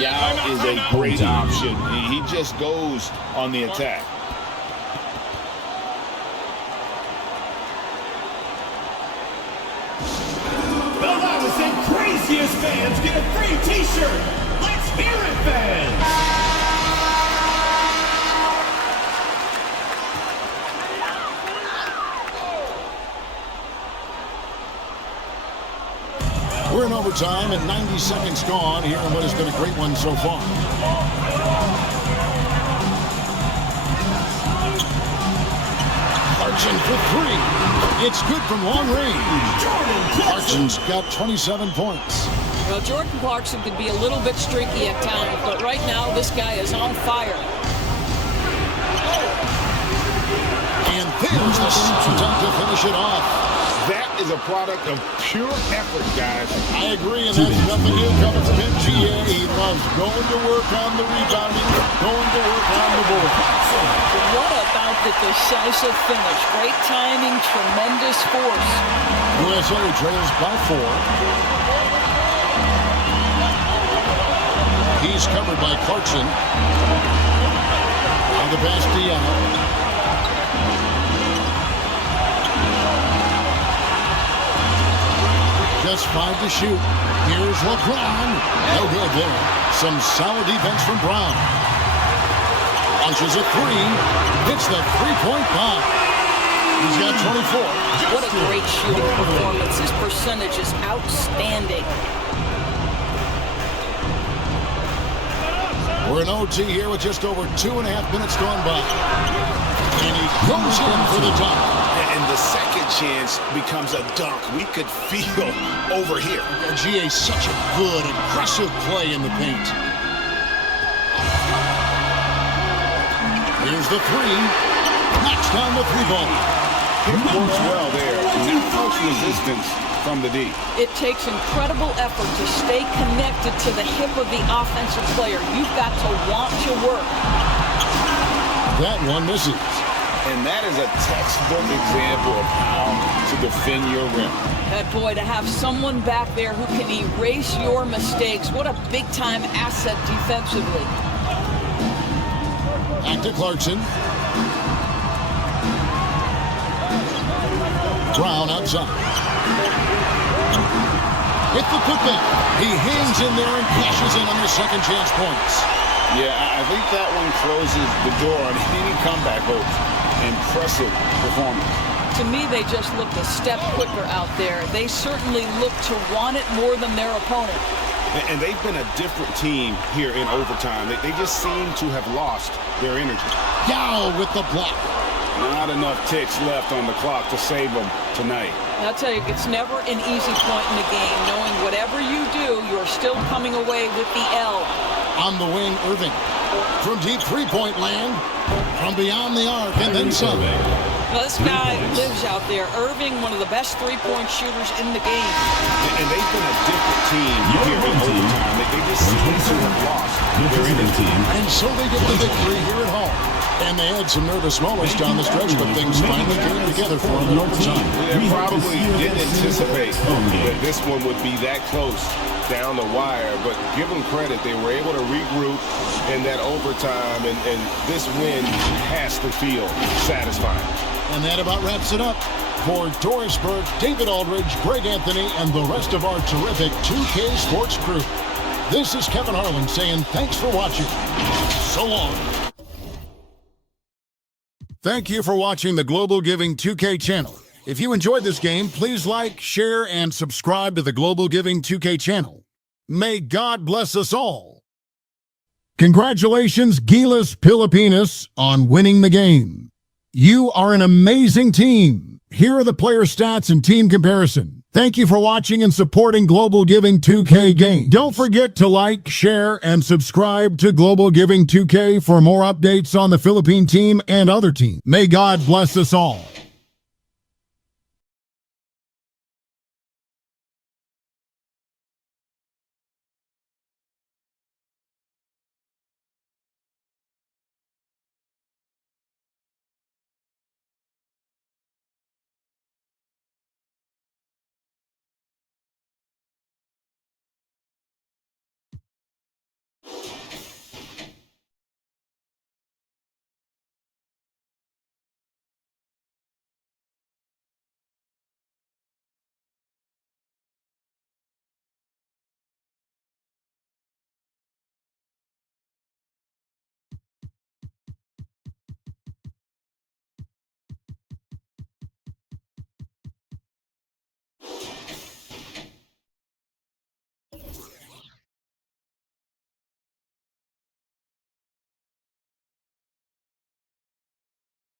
Yao is a great option. He just goes on the attack. The loudest and craziest fans get a free t-shirt. Let's hear it, fans. We're in overtime and 90 seconds gone here in what has been a great one so far. Clarkson for 3. It's good from long range. Clarkson's got 27 points. Well, Jordan Clarkson can be a little bit streaky at times, but right now this guy is on fire. And there's the attempt to finish it off. That is a product of pure effort, guys. I agree, and that's nothing new coming from SGA. He loves going to work on the rebounding, going to work on the board. What about the decisive finish? Great timing, tremendous force. USA trails by 4. He's covered by Clarkson. On the pass to Yao. Just 5 to shoot. Here's LeBron. No good there. Some solid defense from Brown. Launches a 3. Hits the three-point bomb. He's got 24. What a great shooting performance. His percentage is outstanding. We're in OT here with just over 2.5 minutes gone by. And he goes in for the dunk. And the second chance becomes a dunk. We could feel over here. GA, such a good, aggressive play in the paint. Here's the 3. Knocks down the 3-ball. It works well there. Not much resistance from the D. It takes incredible effort to stay connected to the hip of the offensive player. You've got to want to work. That one misses. And that is a textbook example of how to defend your rim. That boy, to have someone back there who can erase your mistakes, what a big-time asset defensively. Back to Clarkson. Brown outside. Hit the putback. He hangs in there and cashes in on their second chance points. Yeah, I think that one closes the door on any comeback hopes. Impressive performance. To me, they just looked a step quicker out there. They certainly look to want it more than their opponent. And they've been a different team here in overtime. They just seem to have lost their energy. Yao with the block. Not enough ticks left on the clock to save them tonight. I'll tell you, it's never an easy point in the game, knowing whatever you do, you're still coming away with the L. On the wing, Irving. From deep three-point land, from beyond the arc, and then some. Now, this guy lives out there. Irving, one of the best three-point shooters in the game. And they've been a different team here in overtime. They just seem to have lost their energy. And so they get the victory here at home. And they had some nervous moments down the stretch, but things finally came together for them in overtime. They probably didn't anticipate that this one would be that close down the wire, but give them credit. They were able to regroup in that overtime, and this win has to feel satisfying. And that about wraps it up. For Doris Burke, David Aldridge, Greg Anthony, and the rest of our terrific 2K Sports crew, this is Kevin Harlan saying thanks for watching. So long. Thank you for watching the Global Giving 2K channel. If you enjoyed this game, please like, share, and subscribe to the Global Giving 2K channel. May God bless us all. Congratulations, GILAS Pilipinas, on winning the game. You are an amazing team. Here are the player stats and team comparison. Thank you for watching and supporting Global Giving 2K Game. Don't forget to like, share, and subscribe to Global Giving 2K for more updates on the Philippine team and other teams. May God bless us all.